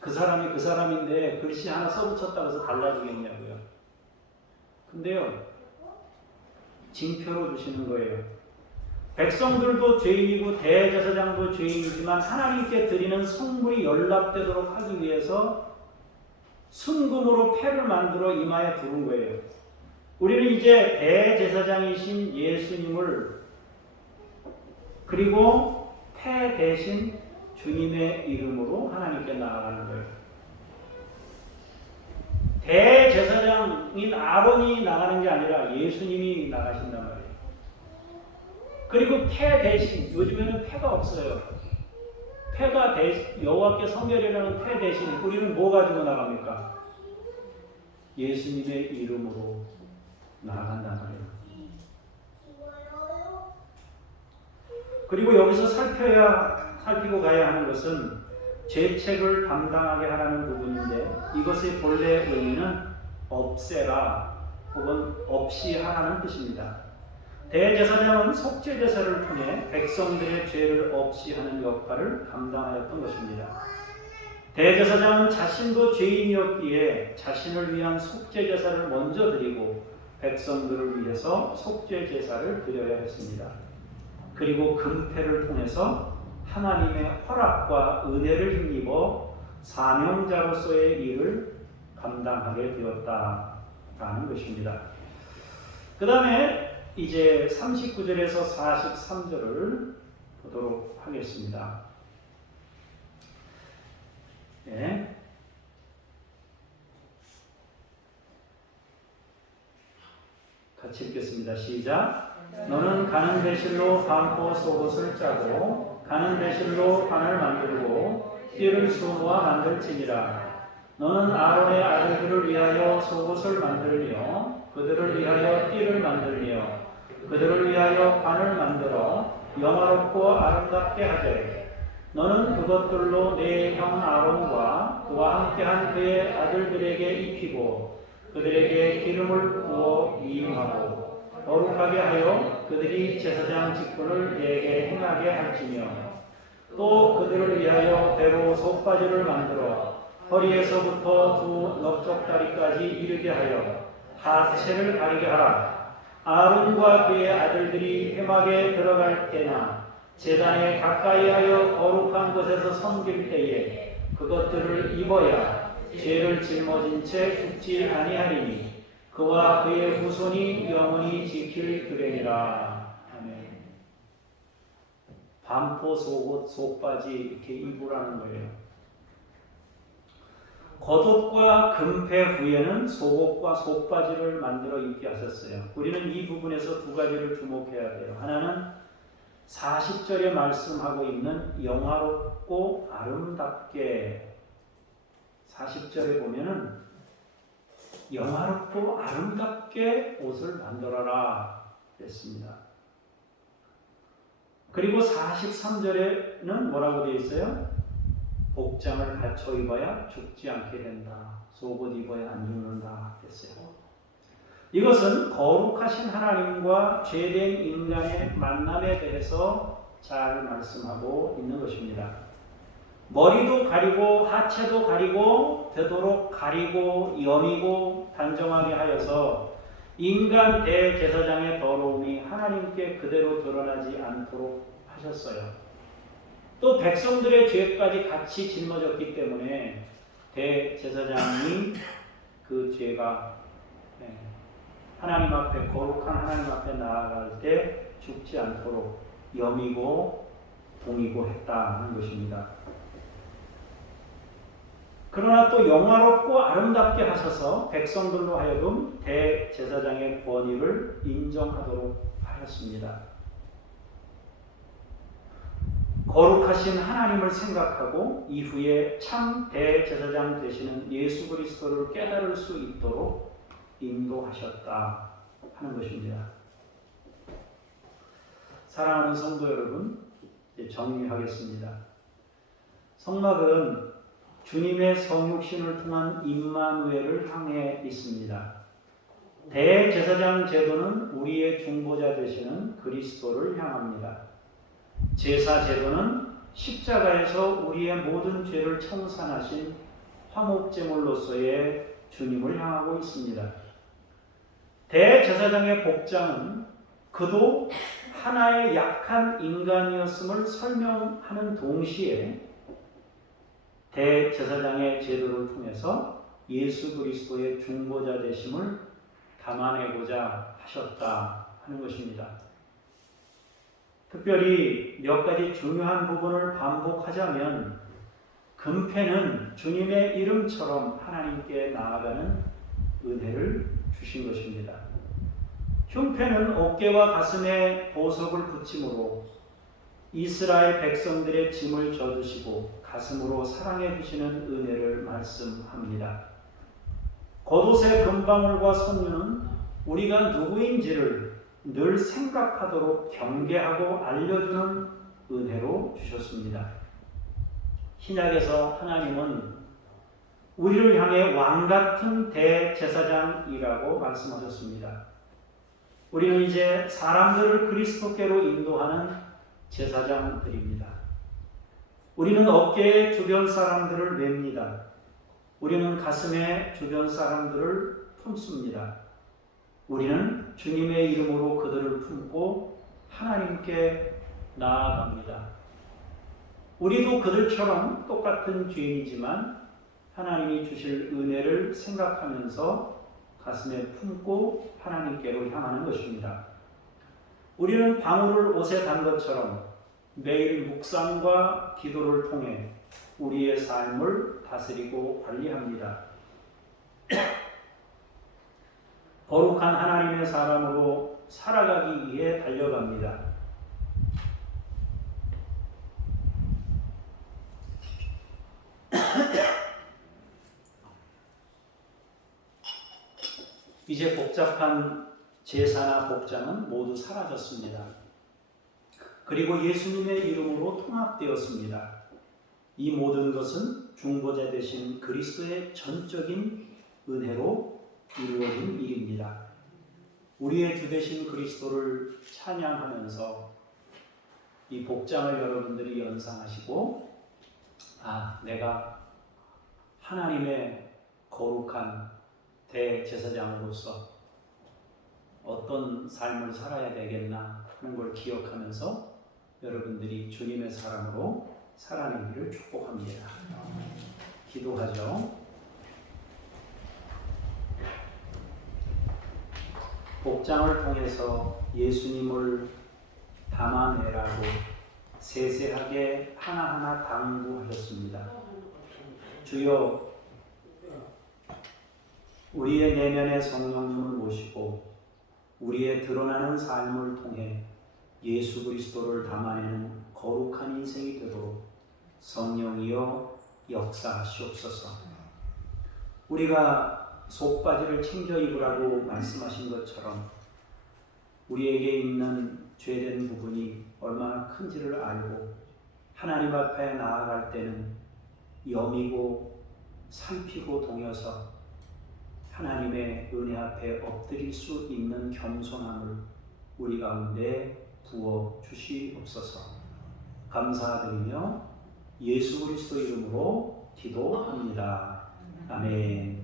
그 사람이 그 사람인데 글씨 하나 써붙였다고 해서 달라지겠냐고요. 근데요, 징표로 주시는 거예요. 백성들도 죄인이고 대제사장도 죄인이지만 하나님께 드리는 성물이 연락되도록 하기 위해서 순금으로 패를 만들어 이마에 두른 거예요. 우리는 이제 대제사장이신 예수님을 그리고 패 대신 주님의 이름으로 하나님께 나아가는 거예요. 대제사장인 아론이 나가는 게 아니라 예수님이 나가신단 말이에요. 그리고 패 대신, 요즘에는 패가 없어요. 패가 여호와께 성결이라는 패 대신 우리는 뭐 가지고 나갑니까? 예수님의 이름으로 나아간단 말이에요. 그리고 여기서 살피고 가야 하는 것은 죄책을 담당하게 하라는 부분인데 이것의 본래 의미는 없애라 혹은 없이 하라는 뜻입니다. 대제사장은 속죄제사를 통해 백성들의 죄를 없이 하는 역할을 감당하였던 것입니다. 대제사장은 자신도 죄인이었기에 자신을 위한 속죄제사를 먼저 드리고 백성들을 위해서 속죄제사를 드려야 했습니다. 그리고 금패를 통해서 하나님의 허락과 은혜를 힘입어 사명자로서의 일을 감당하게 되었다라는 것입니다. 그 다음에 이제 39절에서 43절을 보도록 하겠습니다. 네. 같이 읽겠습니다. 시작. 너는 가는 배실로 반포 속옷을 짜고 가는 배실로 관을 만들고 띠를 수놓아 만들지니라. 너는 아론의 아들들을 위하여 속옷을 만들며 그들을 위하여 띠를 만들며 그들을 위하여 관을 만들어 영화롭고 아름답게 하되 너는 그것들로 내 형 아론과 그와 함께한 그의 아들들에게 입히고 그들에게 기름을 부어 위임하고 거룩하게 하여 그들이 제사장 직분을 내게 행하게 할지며 또 그들을 위하여 배로 속바지를 만들어 허리에서부터 두 넓적다리까지 이르게 하여 하체를 가리게 하라. 아론과 그의 아들들이 회막에 들어갈 때나 제단에 가까이 하여 거룩한 곳에서 섬길 때에 그것들을 입어야 죄를 짊어진 채 죽지 아니하리니 그와 그의 후손이 영원히 지킬 규례니라. 아멘. 반포 속옷 속바지 이렇게 입으라는 거예요. 겉옷과 금패 후에는 속옷과 속바지를 만들어 입게 하셨어요. 우리는 이 부분에서 두 가지를 주목해야 돼요. 하나는 40절에 말씀하고 있는 영화롭고 아름답게 40절에 보면은 영화롭고 아름답게 옷을 만들어라 그랬습니다. 그리고 43절에는 뭐라고 되어 있어요? 복장을 갖춰 입어야 죽지 않게 된다. 속옷 입어야 안 죽는다 했어요. 이것은 거룩하신 하나님과 죄된 인간의 만남에 대해서 잘 말씀하고 있는 것입니다. 머리도 가리고 하체도 가리고 되도록 가리고 여미고 단정하게 하여서 인간 대제사장의 더러움이 하나님께 그대로 드러나지 않도록 하셨어요. 또 백성들의 죄까지 같이 짊어졌기 때문에 대제사장이 그 죄가 하나님 앞에, 거룩한 하나님 앞에 나아갈 때 죽지 않도록 여미고 봉이고 했다는 것입니다. 그러나 또 영화롭고 아름답게 하셔서 백성들로 하여금 대제사장의 권위를 인정하도록 하셨습니다. 거룩하신 하나님을 생각하고 이후에 참 대제사장 되시는 예수 그리스도를 깨달을 수 있도록 인도하셨다 하는 것입니다. 사랑하는 성도 여러분, 이제 정리하겠습니다. 성막은 주님의 성육신을 통한 임마누엘을 향해 있습니다. 대제사장 제도는 우리의 중보자 되시는 그리스도를 향합니다. 제사 제도는 십자가에서 우리의 모든 죄를 청산하신 화목제물로서의 주님을 향하고 있습니다. 대제사장의 복장은 그도 하나의 약한 인간이었음을 설명하는 동시에 대제사장의 제도를 통해서 예수 그리스도의 중보자 되심을 담아내고자 하셨다 하는 것입니다. 특별히 몇 가지 중요한 부분을 반복하자면 금패는 주님의 이름처럼 하나님께 나아가는 은혜를 주신 것입니다. 흉패는 어깨와 가슴에 보석을 붙임으로 이스라엘 백성들의 짐을 져주시고 가슴으로 사랑해 주시는 은혜를 말씀합니다. 겉옷의 금방울과 선유는 우리가 누구인지를 늘 생각하도록 경계하고 알려주는 은혜로 주셨습니다. 신약에서 하나님은 우리를 향해 왕같은 대제사장이라고 말씀하셨습니다. 우리는 이제 사람들을 그리스도께로 인도하는 제사장들입니다. 우리는 어깨에 주변 사람들을 맵니다. 우리는 가슴에 주변 사람들을 품습니다. 우리는 주님의 이름으로 그들을 품고 하나님께 나아갑니다. 우리도 그들처럼 똑같은 죄인이지만 하나님이 주실 은혜를 생각하면서 가슴에 품고 하나님께로 향하는 것입니다. 우리는 방울을 옷에 단 것처럼 매일 묵상과 기도를 통해 우리의 삶을 다스리고 관리합니다. 거룩한 하나님의 사람으로 살아가기 위해 달려갑니다. 이제 복잡한 제사나 복장은 모두 사라졌습니다. 그리고 예수님의 이름으로 통합되었습니다. 이 모든 것은 중보자 되신 그리스도의 전적인 은혜로 이루어진 일입니다. 우리의 주 되신 그리스도를 찬양하면서 이 복장을 여러분들이 연상하시고, 내가 하나님의 거룩한 대제사장으로서 어떤 삶을 살아야 되겠나 하는 걸 기억하면서 여러분들이 주님의 사람으로 살아내기를 축복합니다. 기도하죠. 복장을 통해서 예수님을 담아내라고 세세하게 하나하나 당부하셨습니다. 주여, 우리의 내면의 성령님을 모시고 우리의 드러나는 삶을 통해 예수 그리스도를 담아내는 거룩한 인생이 되도록 성령이여 역사하시옵소서. 우리가 속바지를 챙겨 입으라고 말씀하신 것처럼 우리에게 있는 죄된 부분이 얼마나 큰지를 알고 하나님 앞에 나아갈 때는 여미고 살피고 동여서 하나님의 은혜 앞에 엎드릴 수 있는 겸손함을 우리 가운데 부어 주시옵소서. 감사드리며 예수 그리스도 이름으로 기도합니다. 아멘.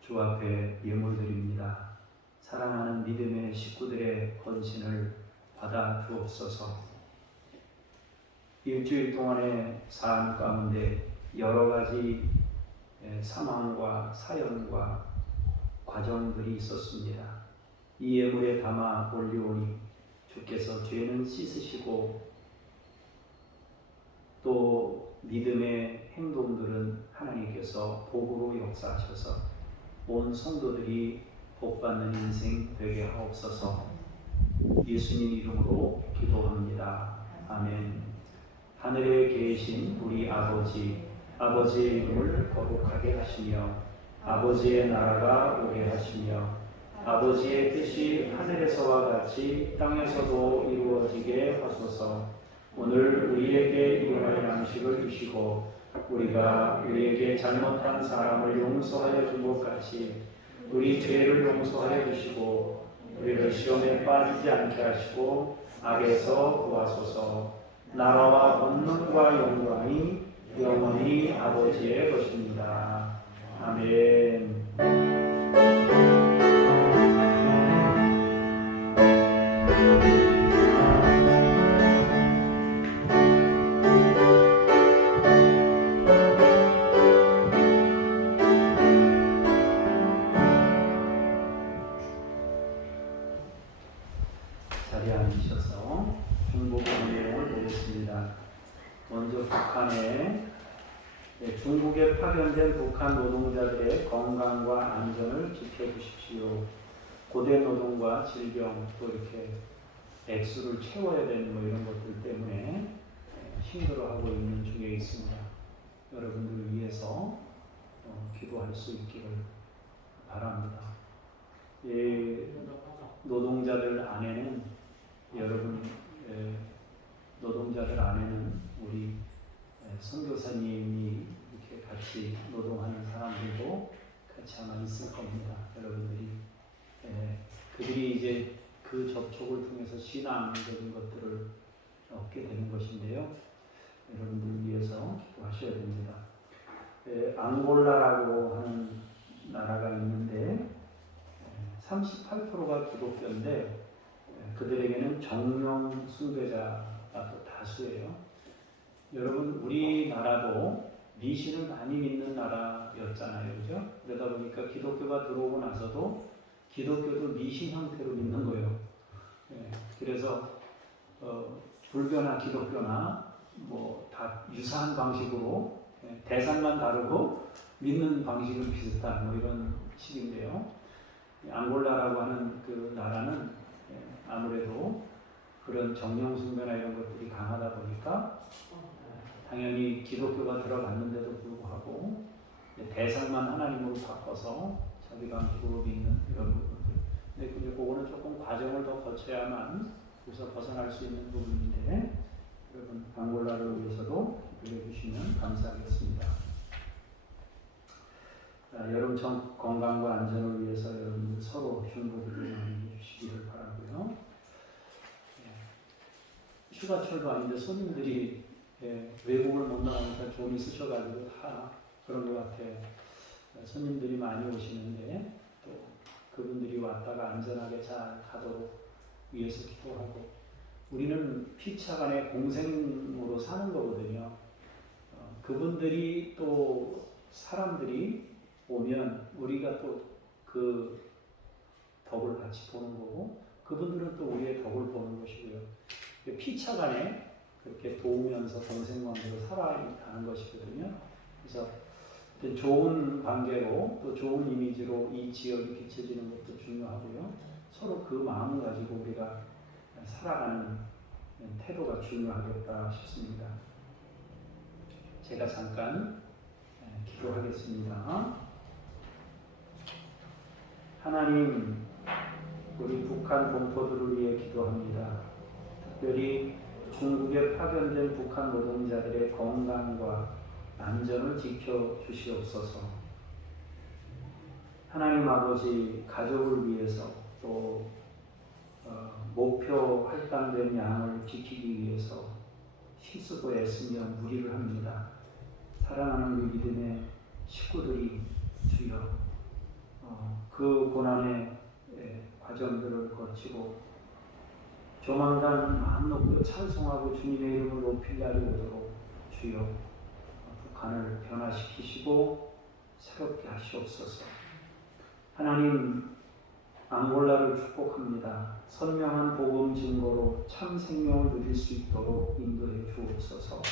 주 앞에 예물드립니다. 사랑하는 믿음의 식구들의 헌신을 받아 주옵소서. 일주일 동안의 삶 가운데 여러 가지 상황과 사연과 과정들이 있었습니다. 이 예물에 담아 올리오니 주께서 죄는 씻으시고 또 믿음의 행동들은 하나님께서 복으로 역사하셔서 온 성도들이 복받는 인생 되게 하옵소서. 예수님 이름으로 기도합니다. 아멘. 하늘에 계신 우리 아버지, 아버지의 이름을 거룩하게 하시며 아버지의 나라가 오게 하시며 아버지의 뜻이 하늘에서와 같이 땅에서도 이루어지게 하소서. 오늘 우리에게 일용할 양식을 주시고 우리가 우리에게 잘못한 사람을 용서하여 준 것 같이 우리 죄를 용서하여 주시고 우리를 시험에 빠지지 않게 하시고 악에서 구하소서. 나라와 권능과 영광이 영원히 아버지의 것입니다. 아멘. 자리에 앉으셔서 중보기도를 보겠습니다. 먼저 북한의 중국에 파견된 북한 노동자들의 건강과 안전을 지켜주십시오. 고대 노동과 질병 또 이렇게 액수를 채워야 되는 뭐 이런 것들 때문에 힘들어하고 있는 중에 있습니다. 여러분들을 위해서 기도할 수 있기를 바랍니다. 노동자들 안에는 여러분 노동자들 안에는 우리 선교사님이 이렇게 같이 노동하는 사람들도 같이 아마 있을 겁니다. 여러분들이 그들이 이제 그 접촉을 통해서 신앙적인 것들을 얻게 되는 것인데요. 여러분들을 위해서 기도하셔야 됩니다. 앙골라라고 하는 나라가 있는데 38%가 기독교인데 그들에게는 정령 숭배자가 또 다수예요. 여러분 우리나라도 미신을 많이 믿는 나라였잖아요, 그죠? 그러다 보니까 기독교가 들어오고 나서도 기독교도 미신 형태로 믿는 거예요. 그래서 불교나 기독교나 뭐 다 유사한 방식으로 대상만 다르고 믿는 방식은 비슷한 뭐 이런 식인데요. 앙골라라고 하는 그 나라는 아무래도 그런 정령 숭배나 이런 것들이 강하다 보니까 당연히 기독교가 들어갔는데도 불구하고 대상만 하나님으로 바꿔서 자기가 믿고 믿는 이런 부분들. 근데 그거는 조금 과정을 더 거쳐야만 여기서 벗어날 수 있는 부분인데 여러분 앙골라를 위해서도 기도해 주시면 감사하겠습니다. 여러분 건강과 안전을 위해서 여러분 서로 중보기도 많이 해주시기를 바라고요. 휴가철도 아닌데 손님들이 외국을 못 나가니까 좀 있으셔가지고 다 그런 것 같아요. 손님들이 많이 오시는데 또 그분들이 왔다가 안전하게 잘 가도록 위해서 기도하고 우리는 피차간의 공생으로 사는 거거든요. 그분들이 또 사람들이 오면 우리가 또 그 덕을 같이 보는 거고 그분들은 또 우리의 덕을 보는 것이고요. 피차간에 그렇게 도우면서 동생관계로 살아가는 것이거든요. 그래서 좋은 관계로 또 좋은 이미지로 이 지역이 비춰지는 것도 중요하고요. 서로 그 마음을 가지고 우리가 살아가는 태도가 중요하겠다 싶습니다. 제가 잠깐 기도하겠습니다. 하나님, 우리 북한 동포들을 위해 기도합니다. 특별히 중국에 파견된 북한 노동자들의 건강과 안전을 지켜주시옵소서. 하나님 아버지, 가족을 위해서 또 목표 할당된 양을 지키기 위해서 힘쓰고 애쓰며 무리를 합니다. 사랑하는 우리 믿음의 식구들이 주여 그 고난의 과정들을 거치고 조만간 마음 놓고 찬송하고 주님의 이름을 높일 날이 오도록 주여 북한을 변화시키시고 새롭게 하시옵소서. 하나님, 앙골라를 축복합니다. 선명한 복음 증거로 참 생명을 누릴 수 있도록 인도해 주옵소서.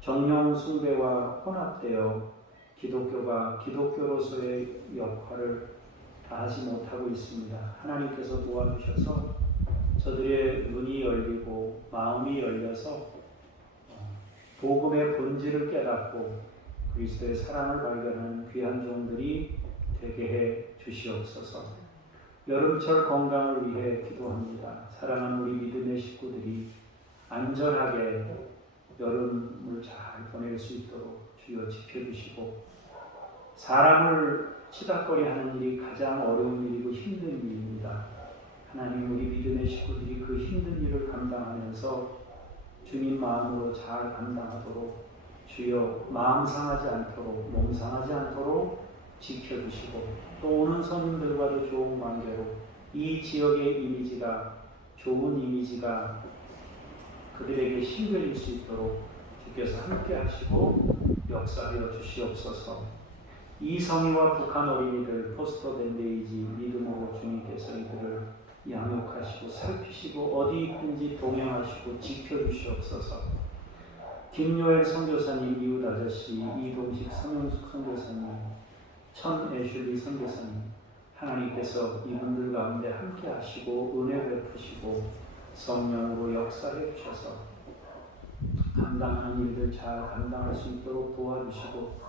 정령 숭배와 혼합되어 기독교가 기독교로서의 역할을 다하지 못하고 있습니다. 하나님께서 도와주셔서 저들의 눈이 열리고 마음이 열려서 복음의 본질을 깨닫고 그리스도의 사랑을 발견하는 귀한 종들이 되게 해 주시옵소서. 여름철 건강을 위해 기도합니다. 사랑하는 우리 믿음의 식구들이 안전하게 여름을 잘 보낼 수 있도록 주여 지켜주시고 사람을 치닥거리하는 일이 가장 어려운 일이고 힘든 일입니다. 하나님, 우리 믿음의 식구들이 그 힘든 일을 감당하면서 주님 마음으로 잘 감당하도록 주여 마음 상하지 않도록 몸 상하지 않도록 지켜주시고 또 오는 손님들과도 좋은 관계로 이 지역의 이미지가 좋은 이미지가 그들에게 신겨질 수 있도록 주께서 함께 하시고 역사하여 주시옵소서. 이 성의와 북한 어린이들 포스터된 데이지 믿음으로 주님께서 이들을 양육하시고 살피시고 어디 있든지 동행하시고 지켜주시옵소서. 김요엘 선교사님, 이웃 아저씨, 이동식 성용숙 선교사님, 천애슐리 선교사님, 하나님께서 이분들 가운데 함께 하시고 은혜 베푸시고 성령으로 역사해 주셔서 감당하는 일들 잘 감당할 수 있도록 도와주시고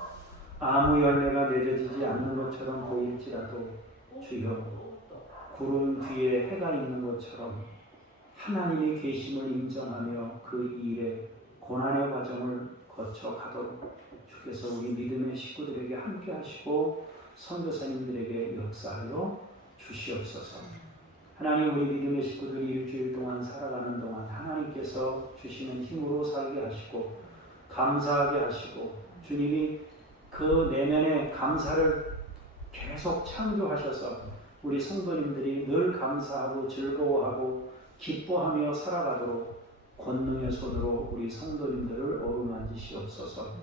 아무 열매가 맺어지지 않는 것처럼 보일지라도 주여 구름 뒤에 해가 있는 것처럼 하나님의 계심을 인정하며 그 일에 고난의 과정을 거쳐 가도록 주께서 우리 믿음의 식구들에게 함께 하시고 선교사님들에게 역사하여 주시옵소서. 하나님, 우리 믿음의 식구들이 일주일 동안 살아가는 동안 하나님께서 주시는 힘으로 살게 하시고 감사하게 하시고 주님이 그 내면의 감사를 계속 창조하셔서 우리 성도님들이 늘 감사하고 즐거워하고 기뻐하며 살아가도록 권능의 손으로 우리 성도님들을 어루만지시옵소서.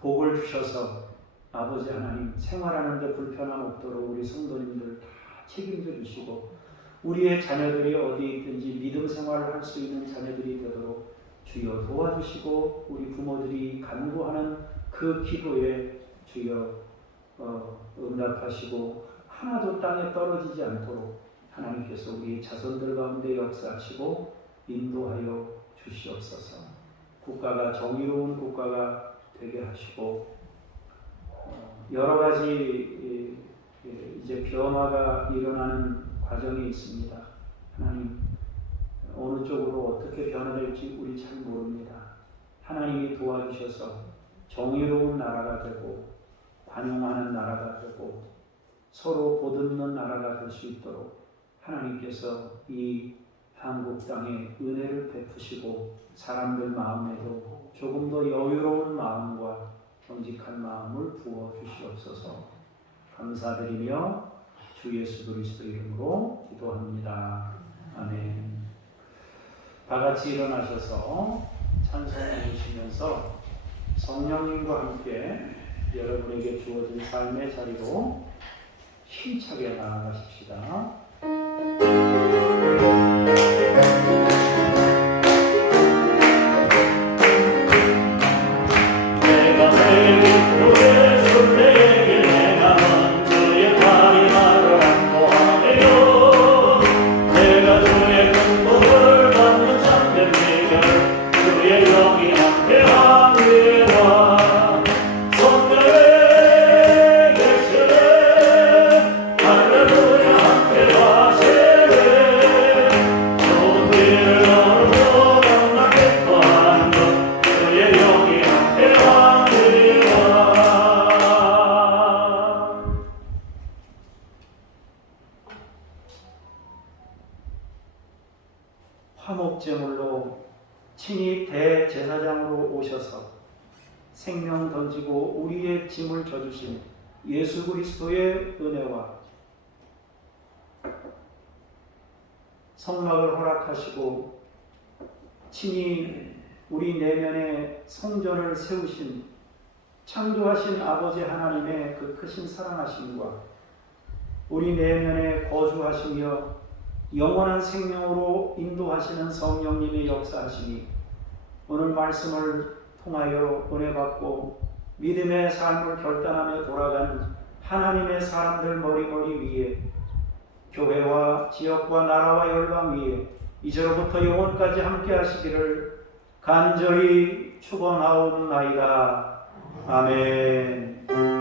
복을 주셔서 아버지 하나님 생활하는 데 불편함 없도록 우리 성도님들 다 책임져 주시고 우리의 자녀들이 어디 있든지 믿음 생활을 할 수 있는 자녀들이 되도록 주여 도와주시고 우리 부모들이 간구하는 그 기도에 주여 응답하시고 하나도 땅에 떨어지지 않도록 하나님께서 우리 자손들 가운데 역사하시고 인도하여 주시옵소서. 국가가 정의로운 국가가 되게 하시고 여러 가지 이제 변화가 일어나는 과정이 있습니다. 하나님, 어느 쪽으로 어떻게 변화될지 우리 잘 모릅니다. 하나님이 도와주셔서 정의로운 나라가 되고 관용하는 나라가 되고 서로 보듬는 나라가 될 수 있도록 하나님께서 이 한국 땅에 은혜를 베푸시고 사람들 마음에도 조금 더 여유로운 마음과 정직한 마음을 부어 주시옵소서. 감사드리며 주 예수 그리스도 이름으로 기도합니다. 아멘. 다 같이 일어나셔서 찬송해 주시면서 성령님과 함께 여러분에게 주어진 삶의 자리로 힘차게 나아가십시다. 화목제물로 친히 대제사장으로 오셔서 생명 던지고 우리의 짐을 져주신 예수 그리스도의 은혜와 성막을 허락하시고 친히 우리 내면에 성전을 세우신 창조하신 아버지 하나님의 그 크신 사랑하심과 우리 내면에 거주하시며 영원한 생명으로 인도하시는 성령님의 역사하심이 오늘 말씀을 통하여 은혜받고 믿음의 삶을 결단하며 돌아가는 하나님의 사람들 머리머리 위에 교회와 지역과 나라와 열방 위에 이제로부터 영원까지 함께 하시기를 간절히 축원하옵나이다. 아멘.